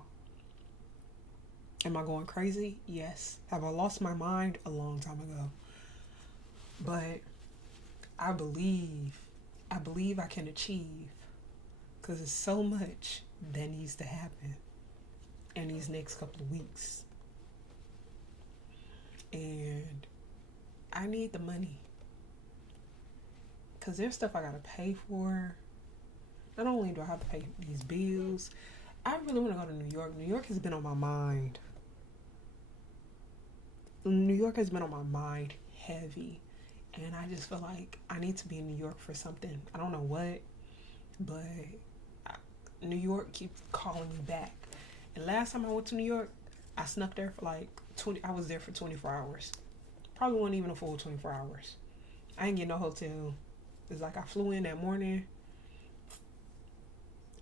Am I going crazy? Yes. Have I lost my mind? A long time ago. But I believe I can achieve, because it's so much that needs to happen in these next couple of weeks. And I need the money, because there's stuff I gotta pay for. Not only do I have to pay these bills, I really want to go to New York. New York has been on my mind. New York has been on my mind heavy. And I just feel like I need to be in New York for something. I don't know what, but New York keeps calling me back. And last time I went to New York, I snuck there for like I was there for 24 hours. Probably wasn't even a full 24 hours. I didn't get no hotel. It's like I flew in that morning.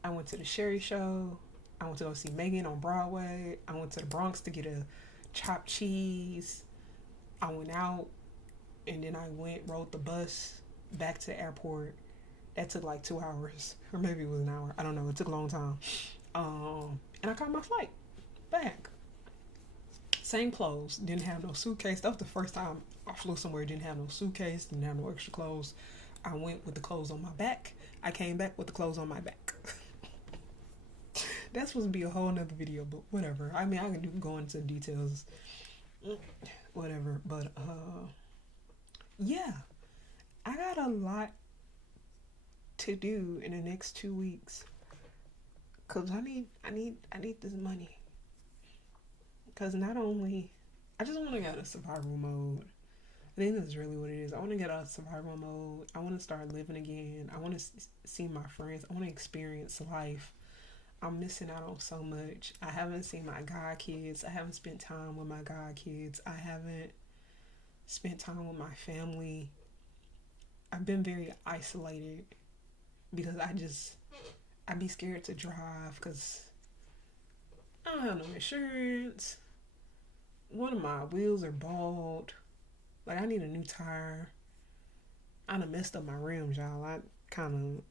I went to the Sherry show. I went to go see Megan on Broadway. I went to the Bronx to get a chopped cheese. I went out, and then I rode the bus back to the airport. That took like 2 hours, or maybe it was an hour. I don't know. It took a long time. And I caught my flight back. Same clothes. Didn't have no suitcase. That was the first time I flew somewhere. Didn't have no suitcase. Didn't have no extra clothes. I went with the clothes on my back. I came back with the clothes on my back. That's supposed to be a whole nother video, but whatever. I mean, I can go into details. Whatever. But, yeah. I got a lot to do in the next 2 weeks. Cause I need this money. Cause not only, I just want to get out of survival mode. I think that's really what it is. I want to get out of survival mode. I want to start living again. I want to see my friends. I want to experience life. I'm missing out on so much. I haven't seen my god kids. I haven't spent time with my god kids. I haven't spent time with my family. I've been very isolated because I'd be scared to drive because I don't have no insurance. One of my wheels are bald. Like, I need a new tire. I done messed up my rims, y'all. I done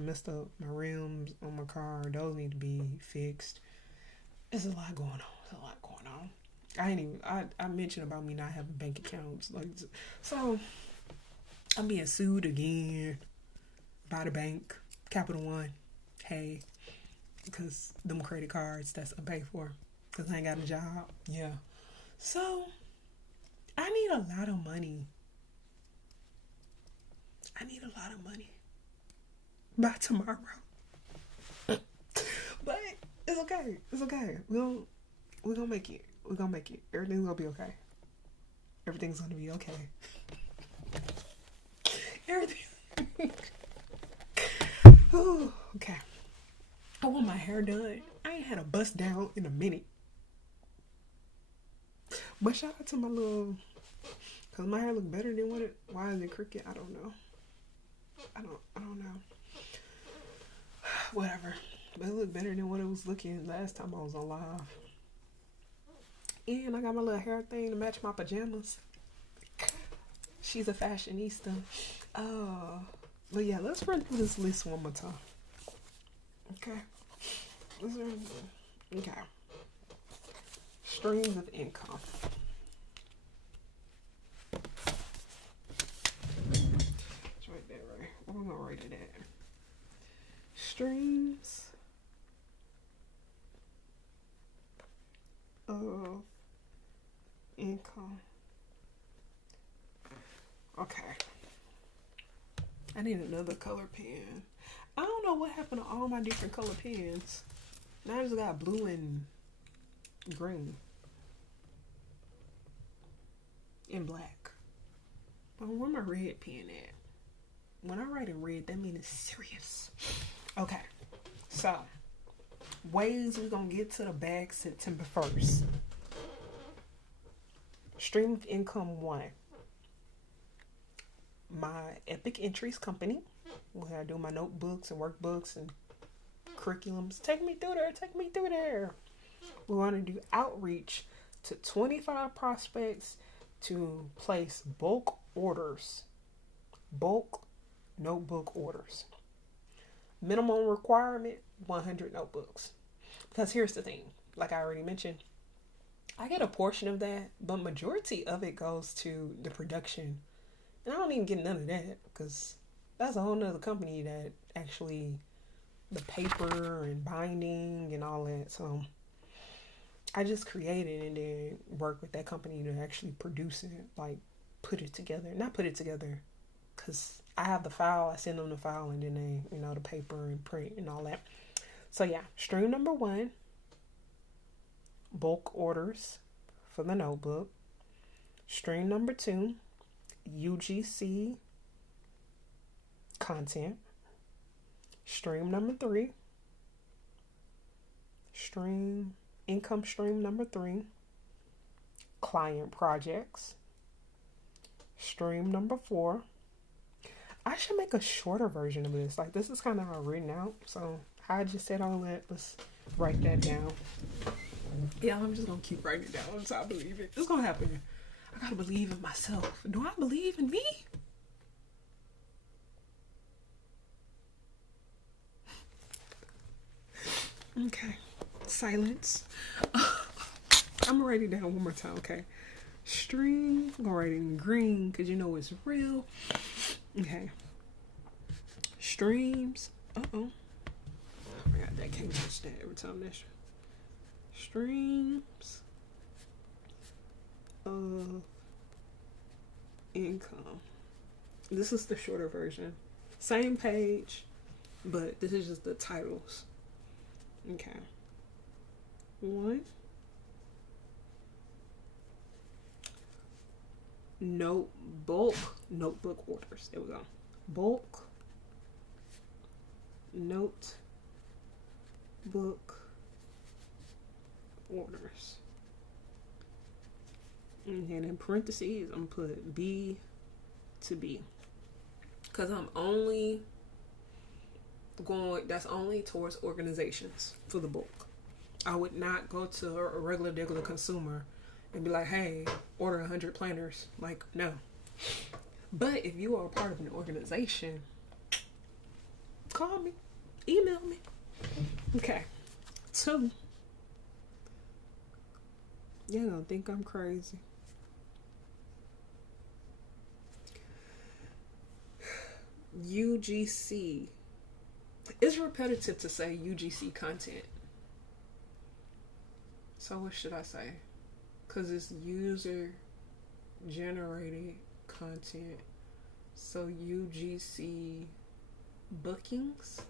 messed up my rims on my car. Those need to be fixed. There's a lot going on. I mentioned about me not having bank accounts. Like, so I'm being sued again by the bank, Capital One. Hey, because them credit cards that's unpaid for, because I ain't got a job. Yeah. So I need a lot of money. By tomorrow. But it's okay. We're gonna make it. Everything's gonna be okay. Everything's gonna be okay. Everything. Ooh, okay. I want my hair done. I ain't had a bust down in a minute. But shout out to my little, cause my hair look better than why is it crooked? I don't know. I don't know. Whatever. But it looked better than what it was looking last time I was on live. And I got my little hair thing to match my pajamas. She's a fashionista. But yeah, let's run through this list one more time. Okay. Okay. Streams of income. It's right there, right? We're gonna write it at. Streams of income. Okay. I need another color pen. I don't know what happened to all my different color pens. Now I just got blue and green. And black. But where my red pen at? When I write in red, that means it's serious. Okay. So, ways we're gonna get to the bag September 1st. Stream of income 1. My Epic Entries company, where I do my notebooks and workbooks and curriculums. Take me through there. We want to do outreach to 25 prospects to place bulk orders, bulk notebook orders. Minimum requirement 100 notebooks. Because here's the thing, like I already mentioned, I get a portion of that, but majority of it goes to the production. And I don't even get none of that because that's a whole nother company that actually the paper and binding and all that. So I just create it and then work with that company to actually produce it, like put it together. Not put it together because I have the file, I send them the file and then they, the paper and print and all that. So yeah, stream number 1, bulk orders for the notebook. Stream number 2, UGC content. Stream number 3, income stream number 3, client projects. Stream number 4. I should make a shorter version of this. Like, this is kind of written out. So I just said all that. Let's write that down. Yeah, I'm just going to keep writing it down until I believe it. It's going to happen. I got to believe in myself. Do I believe in me? Okay. Silence. I'm going to write it down one more time, okay? Stream. I'm going to write it in green because you know it's real. Okay. Streams. Uh-oh. I forgot that. Can't touch that every time. That's streams of income. This is the shorter version. Same page, but this is just the titles. Okay. 1. Bulk notebook orders. There we go. Bulk notebook orders. And then in parentheses, I'm gonna put B to B. Because that's only towards organizations for the bulk. I would not go to a regular consumer and be like, hey, order 100 planners. Like, no. But if you are a part of an organization, call me, email me. Okay. 2. You don't think I'm crazy. UGC. It's repetitive to say UGC content. So what should I say? Because it's user generated content. So UGC bookings,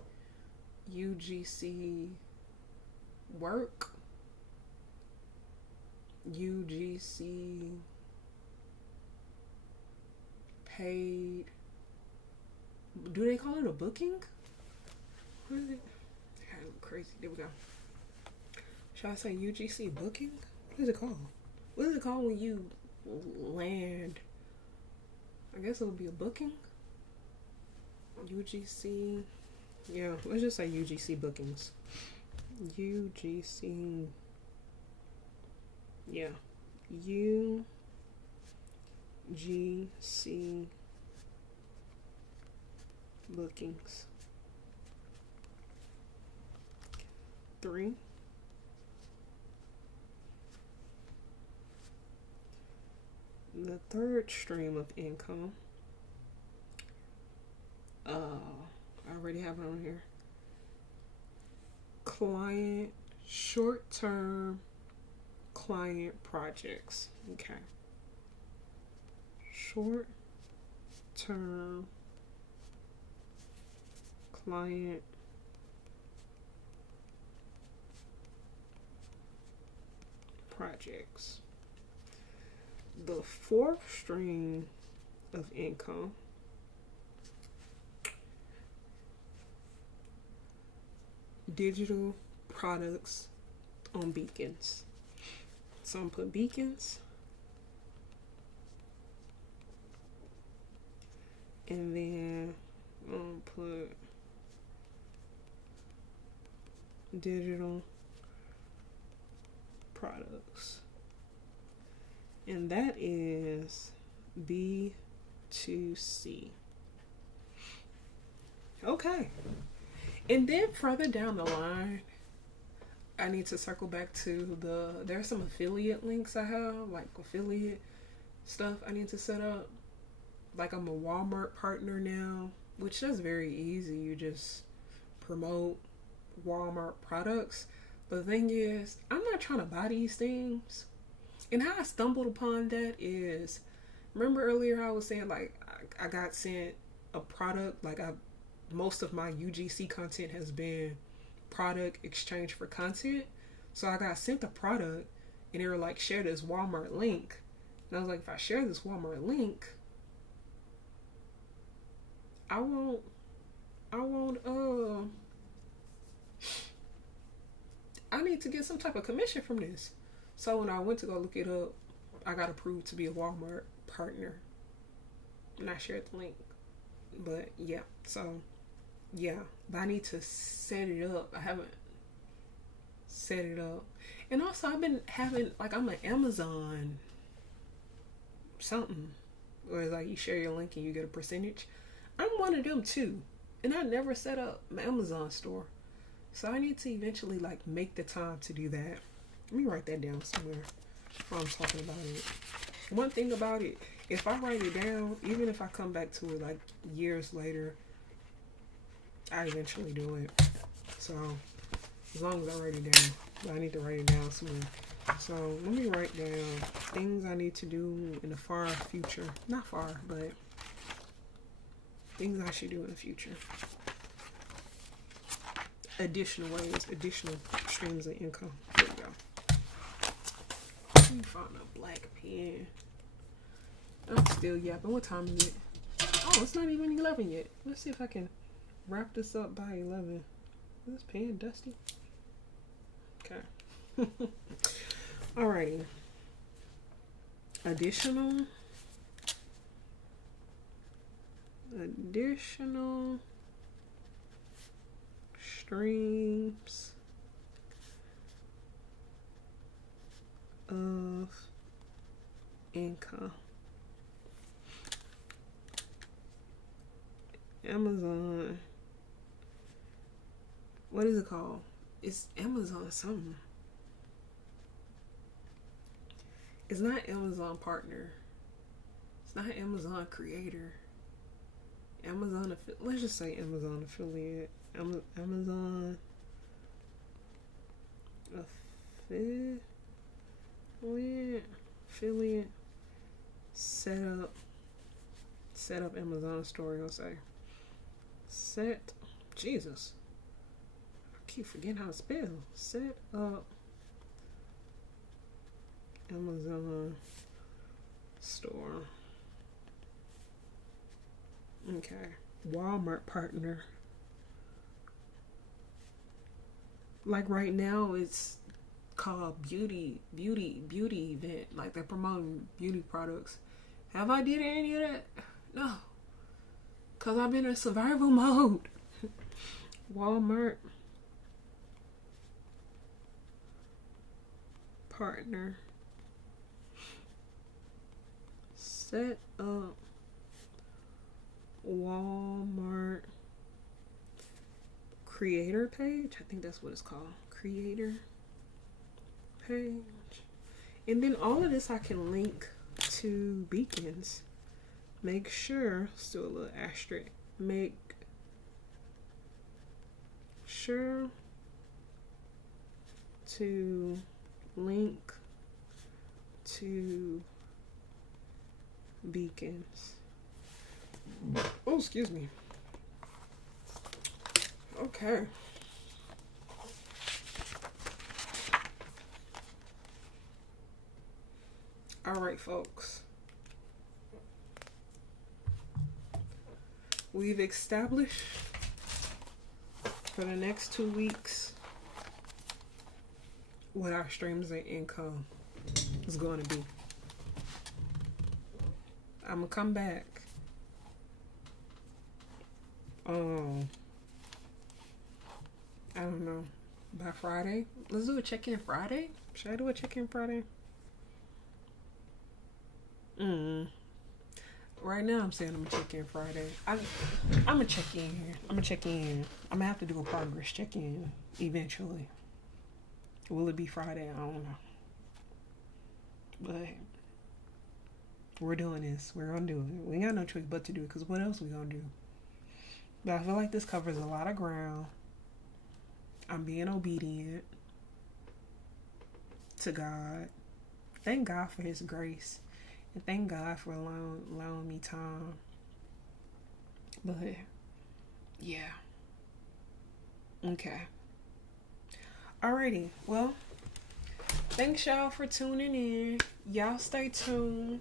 UGC work, UGC paid. Do they call it a booking? What is it? Crazy. There we go. Should I say UGC booking? What is it called? What is it called when you land? I guess it would be a booking. UGC. Yeah, let's just say UGC bookings. UGC. Yeah. UGC bookings. 3. The third stream of income. I already have it on here. Short-term client projects. Okay. Short-term client projects. The 4th stream of income. Digital products on Beacons. So I'm put Beacons. And then I'm put digital products. And that is B2C. Okay. And then further down the line, I need to circle back to there's some affiliate links I have, like affiliate stuff I need to set up. Like I'm a Walmart partner now, which is very easy. You just promote Walmart products. But the thing is, I'm not trying to buy these things. And how I stumbled upon that is, remember earlier I was saying like I got sent a product, like most of my UGC content has been product exchange for content. So I got sent the product and they were like, share this Walmart link. And I was like, if I share this Walmart link, I won't I need to get some type of commission from this. So when I went to go look it up, I got approved to be a Walmart partner. And I shared the link. But yeah, so yeah, but I need to set it up. I haven't set it up. And also I've been having, like, I'm an Amazon something, where it's like you share your link and you get a percentage. I'm one of them too. And I never set up my Amazon store. So I need to eventually like make the time to do that. Let me write that down somewhere while I'm talking about it. One thing about it, if I write it down, even if I come back to it like years later, I eventually do it. So as long as I write it down, but I need to write it down somewhere. So let me write down things I need to do in the far future. Not far, but things I should do in the future. Additional ways, additional streams of income. There we go. Let me find a black pen. I'm still yapping. What time is it? Oh, it's not even 11 yet. Let's see if I can wrap this up by 11. Is this pen dusty? Okay. Alrighty. Additional streams of income. Amazon. What is it called? It's Amazon something. It's not Amazon partner. It's not Amazon creator. Amazon let's just say Amazon affiliate. Amazon affiliate set up Amazon store. I'll say Jesus, I keep forgetting how to spell. Set up Amazon store. Okay. Walmart partner. Like right now it's called beauty event. Like they're promoting beauty products. Have I did any of that? No. Cause I've been in survival mode. Walmart partner. Set up Walmart creator page. I think that's what it's called. Creator page. And then all of this I can link to Beacons. Make sure, still a little asterisk, make sure to link to Beacons. Oh, excuse me. Okay. All right, folks. We've established for the next 2 weeks what our streams of income is going to be. I'm going to come back. I don't know. By Friday? Let's do a check-in Friday? Should I do a check-in Friday? Mm. Right now, I'm saying I'm gonna check in Friday. I'm gonna check in here. I'm gonna check in. I'm gonna have to do a progress check in eventually. Will it be Friday? I don't know. But we're doing this. We're gonna do it. We ain't got no choice but to do it. Cause what else we gonna do? But I feel like this covers a lot of ground. I'm being obedient to God. Thank God for His grace, and thank God for allowing me time. But yeah, okay. Alrighty. Well, thanks y'all for tuning in. Y'all stay tuned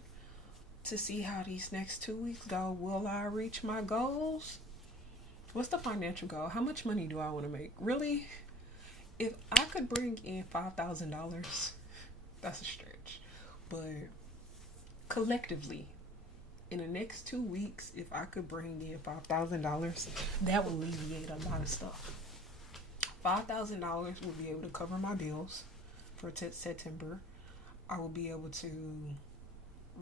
to see how these next 2 weeks go. Will I reach my goals? What's the financial goal? How much money do I want to make? Really? If I could bring in $5,000, that's a stretch. But collectively, in the next 2 weeks, if I could bring in $5,000, that would alleviate a lot of stuff. $5,000 will be able to cover my bills for September. I will be able to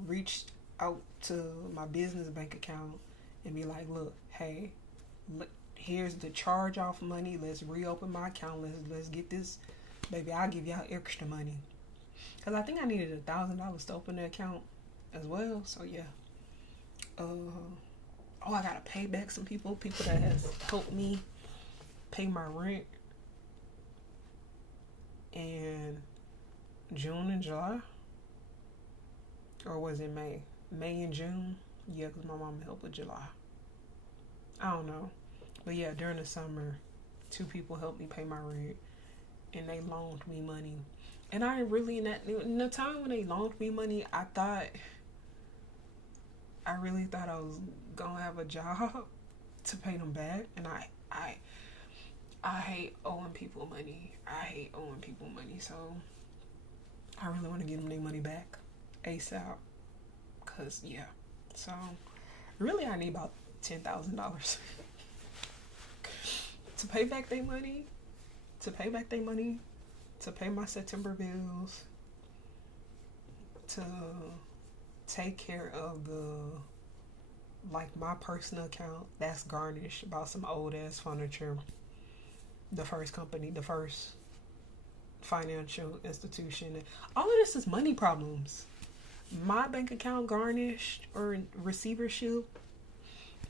reach out to my business bank account and be like, look, hey, here's the charge off money. Let's reopen my account. Let's get this. Baby, I'll give y'all extra money. Because I think I needed $1,000 to open the account as well. So, yeah. I got to pay back some people that has helped me pay my rent in June and July. Or was it May? May and June? Yeah, because my mom helped with July. I don't know. But yeah, during the summer, 2 people helped me pay my rent. And they loaned me money. And I really, in the time when they loaned me money, I really thought I was going to have a job to pay them back. And I hate owing people money. So I really want to give them their money back ASAP. Because, yeah. So, really, I need about $10,000 to pay back their money, to pay my September bills, to take care of my personal account that's garnished about some old ass furniture. The first financial institution. All of this is money problems. My bank account garnished or in receivership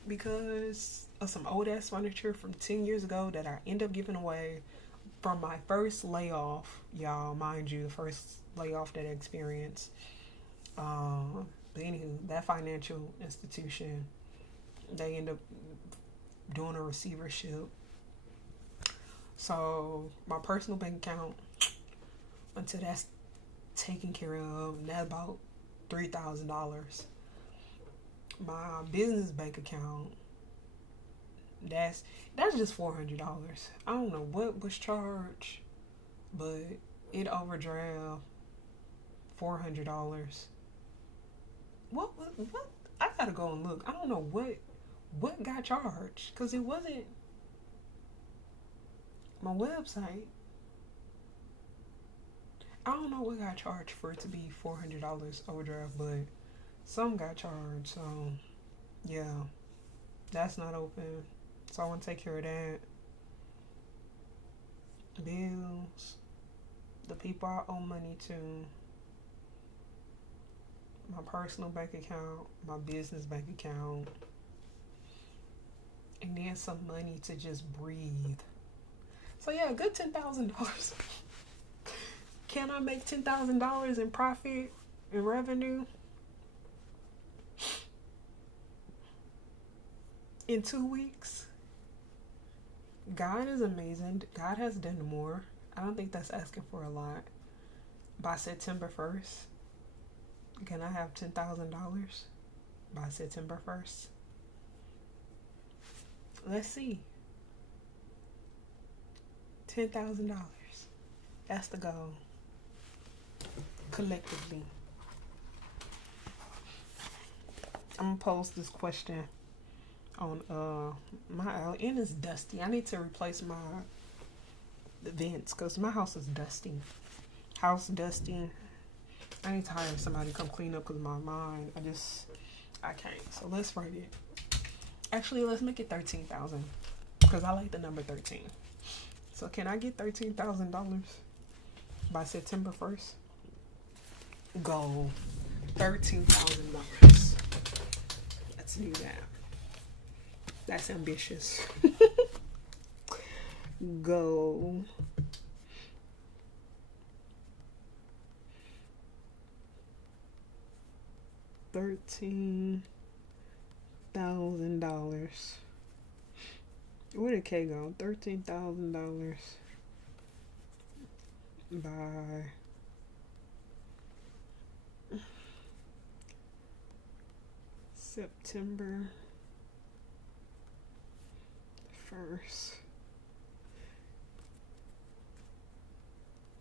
because of some old ass furniture from 10 years ago that I end up giving away from my first layoff, y'all. Mind you, the first layoff that I experienced. But anywho, that financial institution, they end up doing a receivership. So my personal bank account, until that's taken care of, that's about $3,000. My business bank account, that's just $400. I don't know what was charged, but it overdraft $400. What? I gotta go and look. I don't know what got charged, because it wasn't my website. I don't know what got charged for it to be $400 overdraft, but some got charged. So yeah, that's not open. So I want to take care of that. Bills, the people I owe money to, my personal bank account, my business bank account, and then some money to just breathe. So yeah, a good $10,000. Can I make $10,000 in profit and revenue in 2 weeks? God is amazing. God has done more. I don't think that's asking for a lot. By September 1st, can I have $10,000 by September 1st? Let's see. $10,000. That's the goal. Collectively. I'm gonna post this question on my alley, and it's dusty. I need to replace my vents because my house is dusty. House dusty. I need to hire somebody to come clean up because my mind, I can't. So let's write it. Actually, let's make it 13,000 because I like the number 13. So can I get $13,000 by September 1st? Goal, $13,000. Let's do that. That's ambitious. Goal. $13,000. Where did K go? $13,000 by September 1st,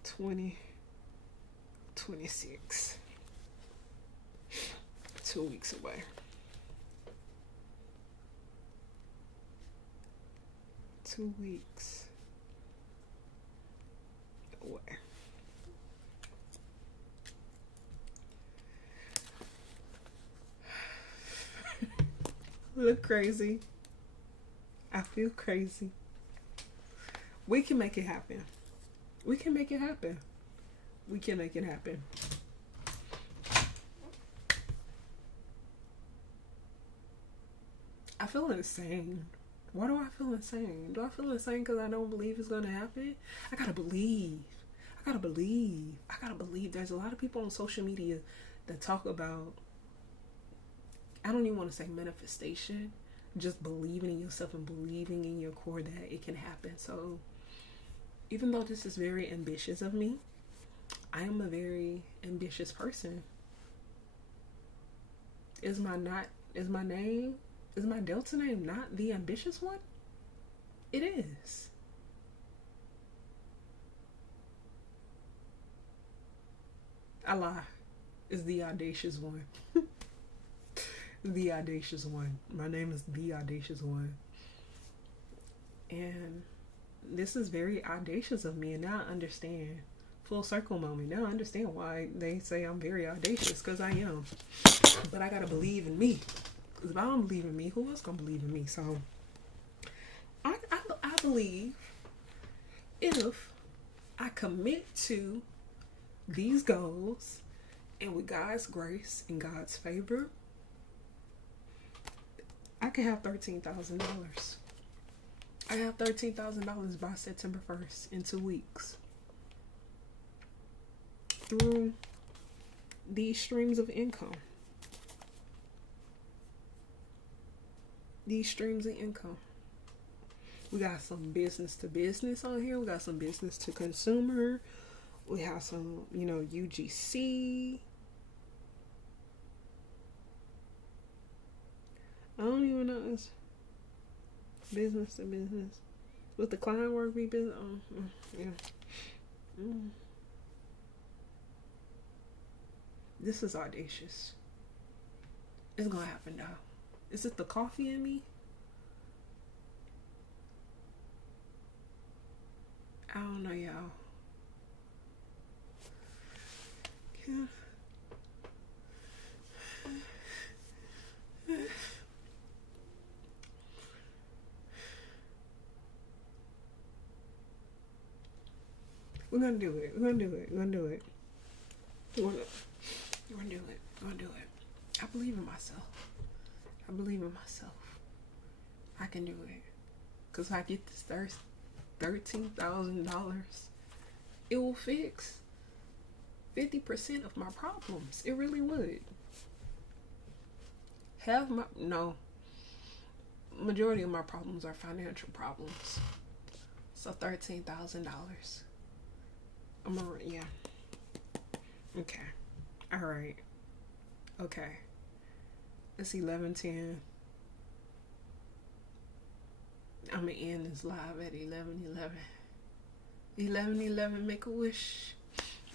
2026. 2 weeks away. Two weeks away. Look crazy. I feel crazy. We can make it happen. We can make it happen. We can make it happen. I feel insane. Why do I feel insane? Do I feel insane because I don't believe it's going to happen? I gotta believe. I gotta believe. I gotta believe. There's a lot of people on social media that talk about, I don't even want to say manifestation, just believing in yourself and believing in your core that it can happen. So even though this is very ambitious of me, I am a very ambitious person. Is my Delta name not the ambitious one? It is. I lie. It's the audacious one. The audacious one. My name is the audacious one. And this is very audacious of me, and now I understand. Full circle moment. Now I understand why they say I'm very audacious, because I am. But I gotta believe in me. Because if I don't believe in me, who else gonna believe in me? So I believe if I commit to these goals, and with God's grace and God's favor, I can have $13,000. I have $13,000 by September 1st in 2 weeks. Through these streams of income. These streams of income. We got some business to business on here. We got some business to consumer. We have some, UGC. I don't even know. It's business to business. With the client work be business. Yeah. This is audacious. It's gonna happen now. Is it the coffee in me? I don't know, y'all. Yeah. We're gonna do it. We're gonna do it. We're gonna do it. We're gonna do it. We're gonna do it. I believe in myself. I believe in myself. I can do it. Because if I get this $13,000, it will fix 50% of my problems. It really would. Majority of my problems are financial problems. So $13,000. Yeah. Okay. All right. Okay. It's 11:10. I'm gonna end this live at 11:11. 11:11. Make a wish.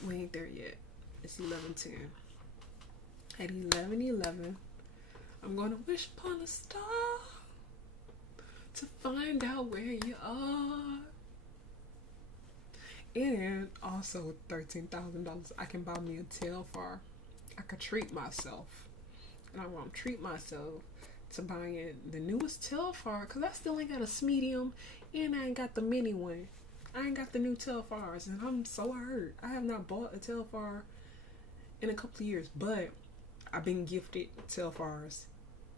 We ain't there yet. It's 11:10. At 11:11, I'm gonna wish upon a star to find out where you are. And also $13,000, I can buy me a Telfar. I could treat myself. And I want to treat myself to buying the newest Telfar because I still ain't got a medium and I ain't got the mini one. I ain't got the new Telfars and I'm so hurt. I have not bought a Telfar in a couple of years, but I've been gifted Telfars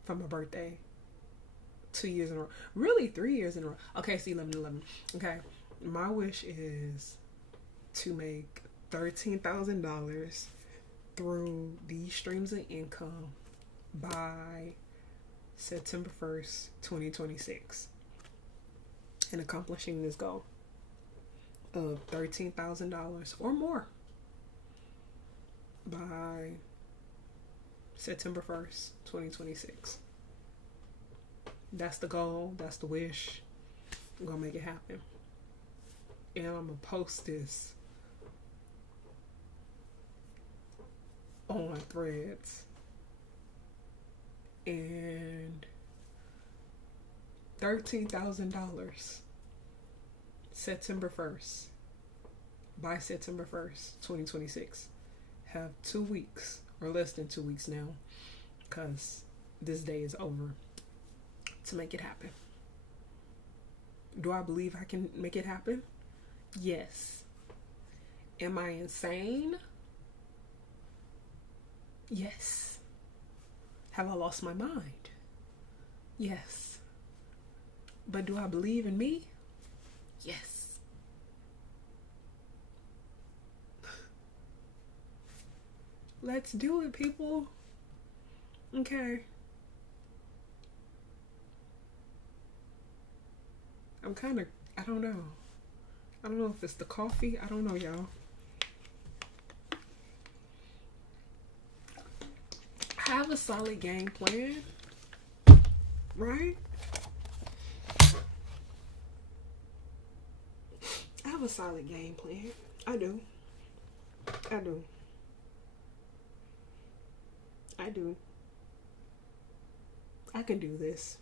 for my birthday 2 years in a row. Really 3 years in a row. Okay, see 11. Okay, my wish is to make $13,000 through these streams of income by September 1st, 2026, and accomplishing this goal of $13,000 or more by September 1st, 2026. That's the goal. That's the wish. I'm gonna make it happen. And I'm gonna post this on Threads. And $13,000 September 1st, by September 1st, 2026. Have 2 weeks or less than 2 weeks now, because this day is over, to make it happen. Do I believe I can make it happen? Yes. Am I insane? Yes. Have I lost my mind? Yes. But do I believe in me? Yes. Let's do it, people. Okay. I don't know. I don't know if it's the coffee. I don't know, y'all. I have a solid game plan, right? I have a solid game plan. I do. I can do this.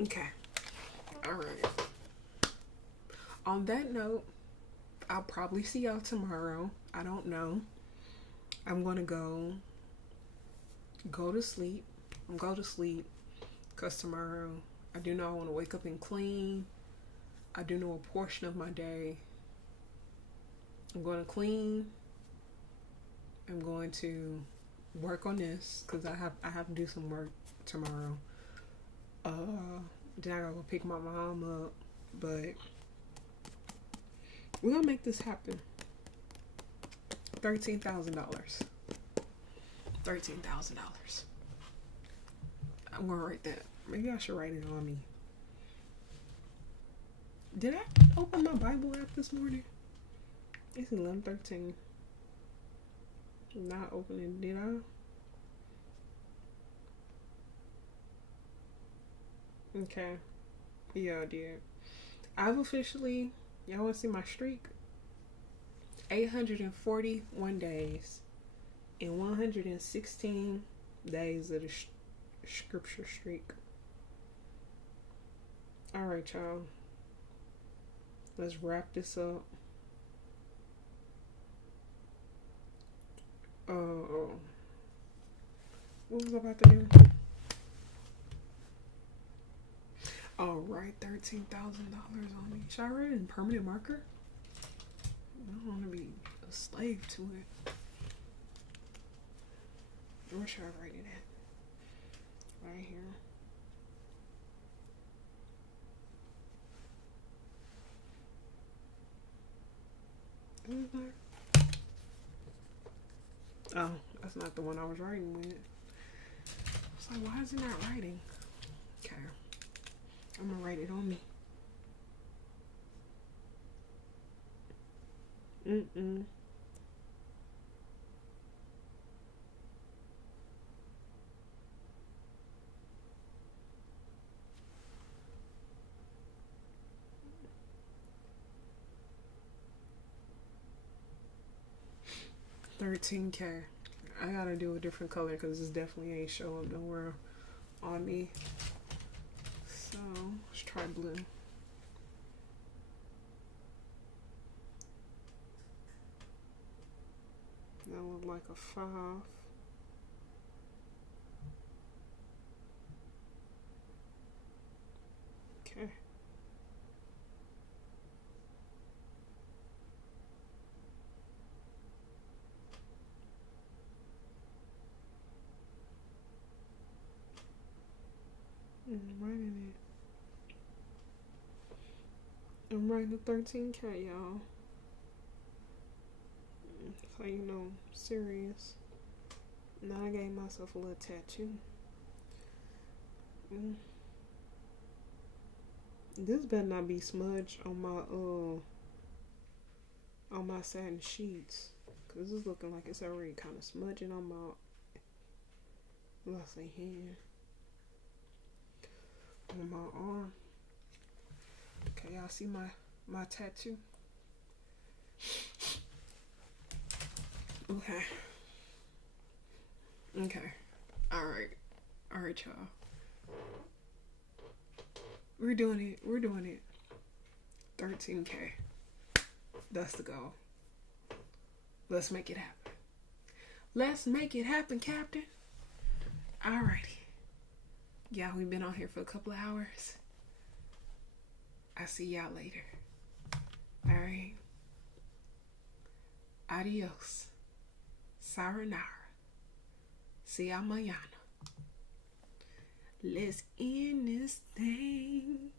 Okay. Alright. On that note, I'll probably see y'all tomorrow. I don't know. I'm gonna go to sleep. Because tomorrow I do know I want to wake up and clean. I do know a portion of my day I'm going to clean. I'm going to work on this because I have to do some work tomorrow. Then I gotta go pick my mom up, but we're gonna make this happen. $13,000. I'm gonna write that. Maybe I should write it on me. Did I open my Bible app this morning? It's 11:13. Not opening, did I? Okay. Yeah, I did. I've officially, y'all want to see my streak? 841 days and 116 days of the scripture streak. Alright, y'all. Let's wrap this up. What was I about to do? Alright, $13,000 on me. Should I write it in permanent marker? I don't want to be a slave to it. Where should I write it at? Right here. Is that? Oh, that's not the one I was writing with. It's like, why is it not writing? Okay. I'm gonna write it on me. $13K. I gotta do a different color because this definitely ain't show up nowhere on me. So let's try blue. That look like a 5. Okay. I'm writing it. I'm writing a 13K, y'all. So you know, serious. Now I gave myself a little tattoo. This better not be smudged on my satin sheets, cause it's looking like it's already kind of smudging on my, let's say, hand, on my arm. Okay, y'all see my tattoo? Okay. Okay. All right, y'all. We're doing it. 13K. That's the goal. Let's make it happen. Let's make it happen, Captain. Alrighty. Yeah, we've been on here for a couple of hours. I'll see y'all later. Alright. Adios. Sayonara. See y'all mañana. Let's end this thing.